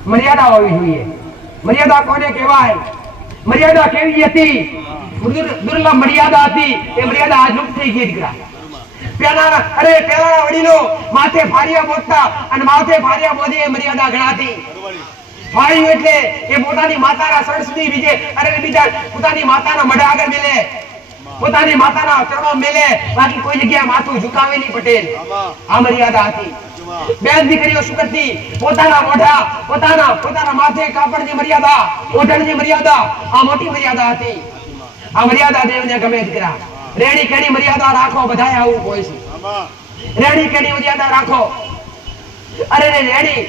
મર્યાદા હોવી જોઈએ. મર્યાદા કોને કહેવાય? મર્યાદા કેવી હતી? દુર્લભ મર્યાદા હતી. એ મર્યાદા આજ લુપ્ત થઈ ગઈ દીકરા. પેલાના વડીલો માથે ફારિયા બોલતા અને માથે ફારિયા બોધી એ મર્યાદા ગણાતી. ફારિયું એટલે એ પોતાની માતાના શરણ સુધી બીજા પોતાની માતાના મઢ આગળ મેલે, પોતાની માતાના ચરણો મેલે, બાકી કોઈ જગ્યાએ માથું ઝુકાવે નહીં પટેલ. આ મર્યાદા હતી. બે દીકરીઓ શું કરતી? પોતાના મોઢા, પોતાના માથે કાપડની મર્યાદા, ઓઢણની મર્યાદા, આ મોટી મર્યાદા હતી. આ મર્યાદા દેવને ગમે દીકરા. રેડી કેડી મર્યાદા રાખો, બધાએ આવું હોય છે. રેડી કેડી મર્યાદા રાખો. અરે રેડી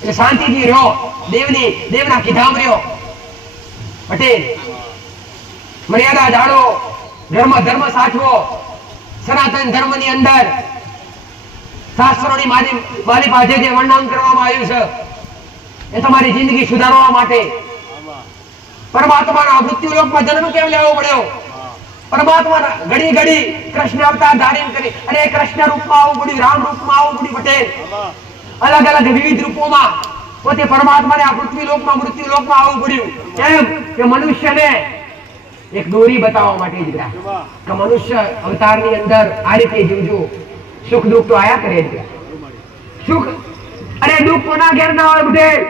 એટલે શાંતિથી રહ્યો, દેવના કીધામ રહ્યો પટેલ. મર્યાદા જાળવો, ધર્મ સાચવો. સનાતન ધર્મની અંદર શાસ્ત્રોની મારી પાસે જે વર્ણન કરવામાં આવ્યું છે એ તમારી જિંદગી સુધારવા માટે. પરમાત્માના મૃત્યુ લોકમાં જન્મ કેમ લેવો પડ્યો? પરમાત્માના ઘડી કૃષ્ણ અવતાર ધારણ કરી અને કૃષ્ણ રૂપમાં આવવું પડ્યું, રામ રૂપમાં આવવું પડ્યું પટેલ. અલગ વિવિધ રૂપોમાં પોતે પરમાત્માને આ પૃથ્વી લોકમાં મૃત્યુ લોકમાં આવવું પડ્યું. કેમ કે મનુષ્યને એક દોરી બતાવવા માટે જ કે મનુષ્ય અવતારની અંદર આ રીતે જીવજો. સુખ દુઃખ તો આયા કરે છે. સુખ અને દુઃખ કોના ઘેર ના હોય પટેલ?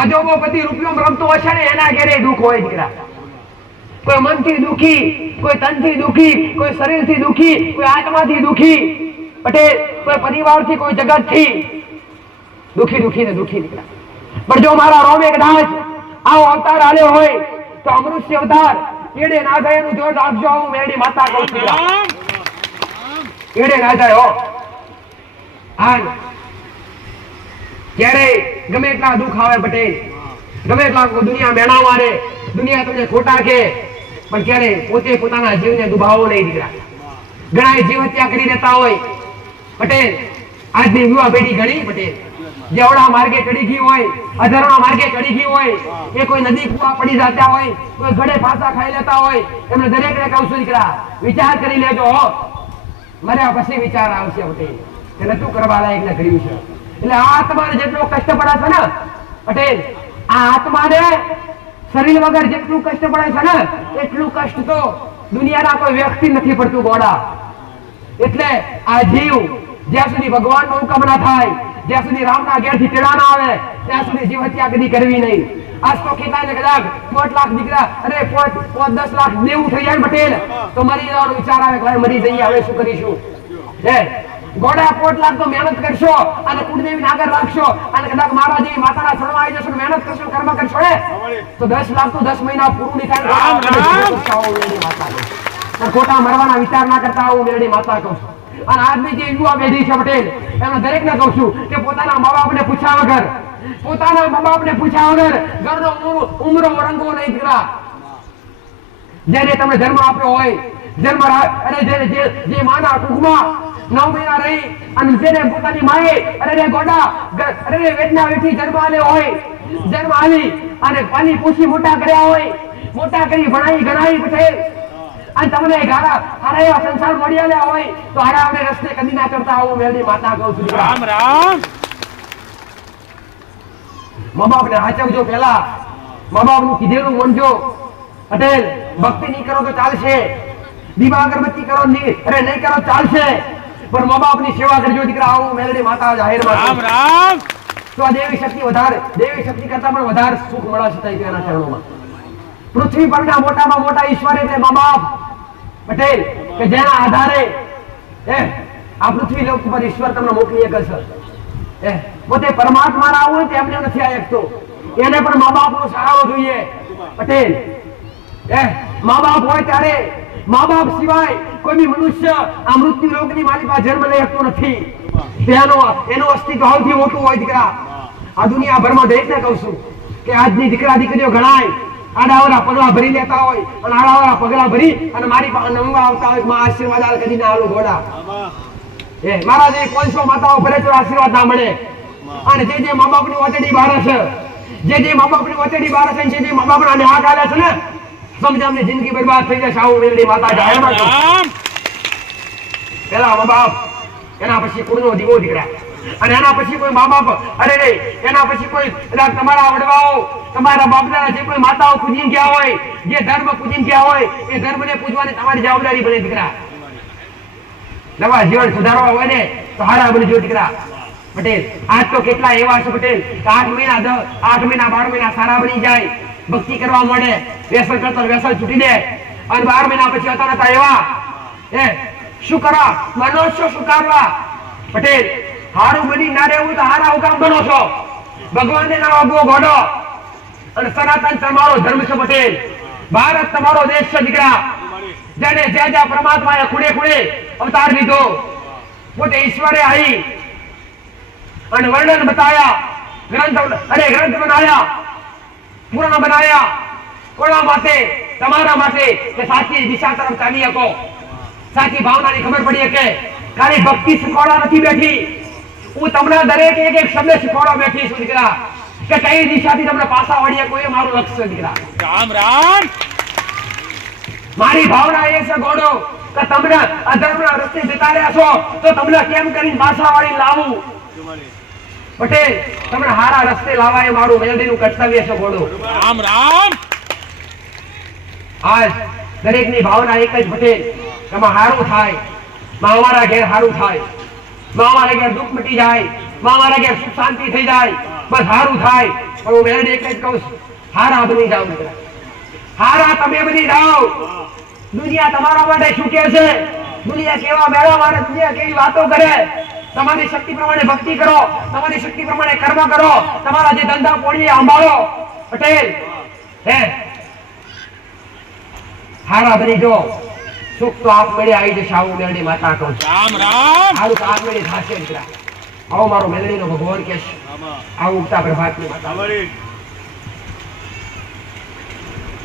અજોબો પતિ રૂપિયો રમતો હશે ને એના ઘેરે દુઃખ હોય દીકરા. કોઈ મનથી દુઃખી, કોઈ તનથી દુઃખી, કોઈ શરીરથી દુઃખી, કોઈ આત્માથી દુઃખી પટેલ, કોઈ પરિવારથી, કોઈ જગતથી દુઃખી દીકરા. પણ જો મારા રોમે કદાચ આવો અવતાર આલ્યો હોય તો અમૃત્ય અવતાર એડે ના જાય એનું જોર રાખજો. હું મેરડી માતા કહું છું, એડે ના જાય હો. જ્યારે ગમે એટલા દુઃખ આવે પટેલ, ગમે એટલા દુનિયા મેણા મારે, દુનિયા તમને ખોટા કે, પણ ક્યારે પોતે પોતાના જીવને દુભાવો નહીં દીકરા. ઘણા જીવ હત્યા કરી દેતા હોય. પટેલ, આજની યુવા પેઢી ઘણી પટેલ જેવડા માર્ગે ચડી ગઈ હોય, અધર્મના માર્ગે ચડી ગઈ હોય, એ કોઈ નદી કુવા પડી જતા હોય, કોઈ ગળે ફાંસા ખાઈ લેતા હોય, એમને દરેકને કહું છું દીકરા, વિચાર કરી લેજો હો. મર્યા પછી વિચાર આવશે પટેલ કે નતું કરવા લાયક ને કર્યું છે. એટલે આ આત્માને જેટલો કષ્ટ પડે છે ને પટેલ, આ આત્માને શરીર વગર જેટલું કષ્ટ પડે છે ને એટલું કષ્ટ તો દુનિયાના કોઈ વ્યક્તિ નથી પડતું ગોડા. એટલે આ જીવ જ્યાં સુધી ભગવાનનો હુકમ ના થાય, જ્યાં સુધી રામના ઘેરથી તેડા ના આવે, ત્યાં સુધી જીવ હત્યા કદી કરવી નહીં. આજ તો ખેતાને કદાચ 5 લાખ દીકરા અરે 10 લાખ દેવું થઈ જાય પટેલ તો મરી જવાનો વિચાર આવે કે મરી જઈએ, હવે શું કરીશું. ગોડા 5 લાખ તો મહેનત કરશો અને કુળદેવીને આગળ રાખશો અને કદાચ મારા જેવી માતાના શરણમાં આવી જશો, મહેનત કરશો, કર્મ કરશો તો 10 લાખ તો 10 મહિના પૂરું નહીં થાય. ખોટા મરવાના વિચાર ના કરતા હું મેરડી માતા કહું છું. અને આજની જે યુવા પેઢી છે પટેલ, એમને દરેકને કહું છું કે પોતાના મા બાપને પૂછ્યા વગર, પોતાના મા બાપને પૂછ્યા વગર ઘરનો ઉમરો રંગવો નહીં દીકરા. જેને તમે જન્મ આપ્યો હોય, જન્મ અને જે માના કુખમાં 9 મહિના રહી અને જેને પોતાની માએ અરે ગોડા અરે વેદના વેઠી જન્મ આલ્યો હોય, જન્મ આલી અને પાણી પૂછી મોટા કર્યા હોય, મોટા કરી ભણાઈ ગણાઈ પટેલ, અને તમને ગારા હારા એવા સંસાર મળી આલ્યા હોય તો હારા આપણે રસ્તે કદી ના કરતા આવું મેરડી માતા કહું છું. રામ રામ. મા બાપને હાચવજો, પેલા મા બાપનું કીધેલું માનજો પટેલ. ભક્તિ નહીં કરો તો ચાલશે, દીવા અગરબત્તી કરો નહીં કરો ચાલશે, પણ મા બાપની સેવા કરજો દીકરા. આવું મેરડી માતા જાહેરમાં રામ રામ. તો આ દેવી શક્તિ કરતા પણ વધારે સુખ મળે છે તેના ચરણોમાં. પૃથ્વી પરના મોટામાં મોટા ઈશ્વર એટલે મા બાપ પટેલ, કે જેના આધારે આ પૃથ્વી લોક પર ઈશ્વર તમને મોકલી એક છે. પોતે પરમાત્મા ના હોય તેમને નથી આ એકતો, એને પણ મા બાપ નો સહારો જોઈએ પટેલ. મા બાપ હોય ત્યારે મા બાપ સિવાય કોઈ બી મનુષ્ય આ મૃત્યુ લોકની માલિકા જન્મ લઈ શકતો નથી. એનું અસ્તિત્વ સૌથી મોટું હોય દીકરા. આ દુનિયાભરમાં દરેકને કહું છું કે આજની દીકરા દીકરીઓ ઘણાય આડાવરા પગલા ભરી લેતા હોય અને આડાવરા પગલા ભરી અને મારી પાસે નમવા આવતા હોય, માં આશીર્વાદ આલ કદી ના આલું ગોડા. મારા જે 500 માતાઓ ફરે તો આશીર્વાદ ના મળે. અને જે મા બાપની ઓચડી બહાર છે, જે મા બાપની ઓચડી બહાર છે, જે મા બાપના ને હાથ આલે છે ને, સમજામની જિંદગી બરબાદ થઈ જાય. આવું મેરડી માતા જાહેરમાં કહું. પેલા મા બાપ, એના પછી કુળનો દીવો દીકરા, અને એના પછી કોઈ મા બાપ અરે રે, એના પછી કોઈ તમારા વડવાઓ, તમારા બાપદાદા જે કોઈ માતાઓ પૂજી ગયા હોય, જે ધર્મ પૂજી ગયા હોય, એ ધર્મને પૂજવાની તમારી જવાબદારી બને દીકરા. નવા જીવન સુધારવા હોય ને તો હારા બનજો દીકરા. પટેલ, આજ તો કેટલા એવા છે પટેલ કે 8 મહિના 12 મહિના સારા બની જાય, ભક્તિ કરવા મળે, વ્યસન કરતા વ્યસન છૂટી દે, અને 12 મહિના પછી હતા એવા શું કરવા મનુષ્ય શું કરવા પટેલ. હારું બની ના રહેવું તો હારા હુકામ બનો છો. ભગવાનને ના વાગવો ગોડો. અને સનાતન તમારો ધર્મ છે પટેલ. ભારત તમારો દેશ છે દીકરા. જેને જ્યાં પરમાત્માએ ખૂણે ખૂણે અવતાર લીધો, પોતે ઈશ્વરે આવી અને વર્ણન બતાયા, ગ્રંથ બનાવ્યા, પુરાણ બનાવ્યા. કોના માટે? તમારા માટે, કે સાચી દિશા તરફ ચાલી શકો, સાચી ભાવનાની ખબર પડી શકે. ખાલી ભક્તિ શીખવાડવા નથી બેઠી, હું તમને દરેક એક શબ્દ શીખવાડવા બેઠી છું દીકરા, કે કઈ દિશાથી તમને પાછા વળીએ કોઈ મારું લક્ષ્ય દીકરા. રામ રામ. મારી ભાવના એ છે ગોડો કે તમને અધર્મના રસ્તે જતા રહ્યા છો તો તમને કેમ કરીને પાછા વાળી લાવું પટેલ. તમને હારા રસ્તે લાવવા એ મારું મેલડીનું કર્તવ્ય છે ગોડો. રામ રામ. આજ દરેકની ભાવના એક જ પટેલ, એમાં હારું થાય, અમારા ઘેર હારું થાય, અમારા ઘેર દુઃખ મટી જાય, અમારા ઘેર સુખ શાંતિ થઈ જાય, બસ હારું થાય. પણ હું મેલડી એક જ કહું છું, હારા બની જાવ દીકરા, હારા તમે બની જાઓ. દુનિયા તમારા માટે શું કહે છે, દુનિયા કેવા મેળવા માટે, દુનિયા કેવી વાતો કરે. તમારી શક્તિ પ્રમાણે ભક્તિ કરો, તમારી શક્તિ પ્રમાણે કર્મ કરો, તમારા જે ધંધા પોણી સંભાળો પટેલ. હારા બની જો, સુખ તો આપ મેળે આવી જશે. આવું મેળડી માતા કહું છું. રામ રામ. હારું તો આપ મેળે થશે દીકરા. આવો મારો મેળડીનો ભગવાન કે છે, આવું ઉગતા પ્રભાતની માતા.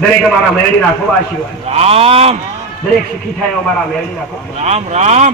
દરેક અમારા મેળવીના ખૂબ આશીર્વાદ. રામ દરેક સુખી થાય એવા અમારા મેળવીના ખૂબ રામ રામ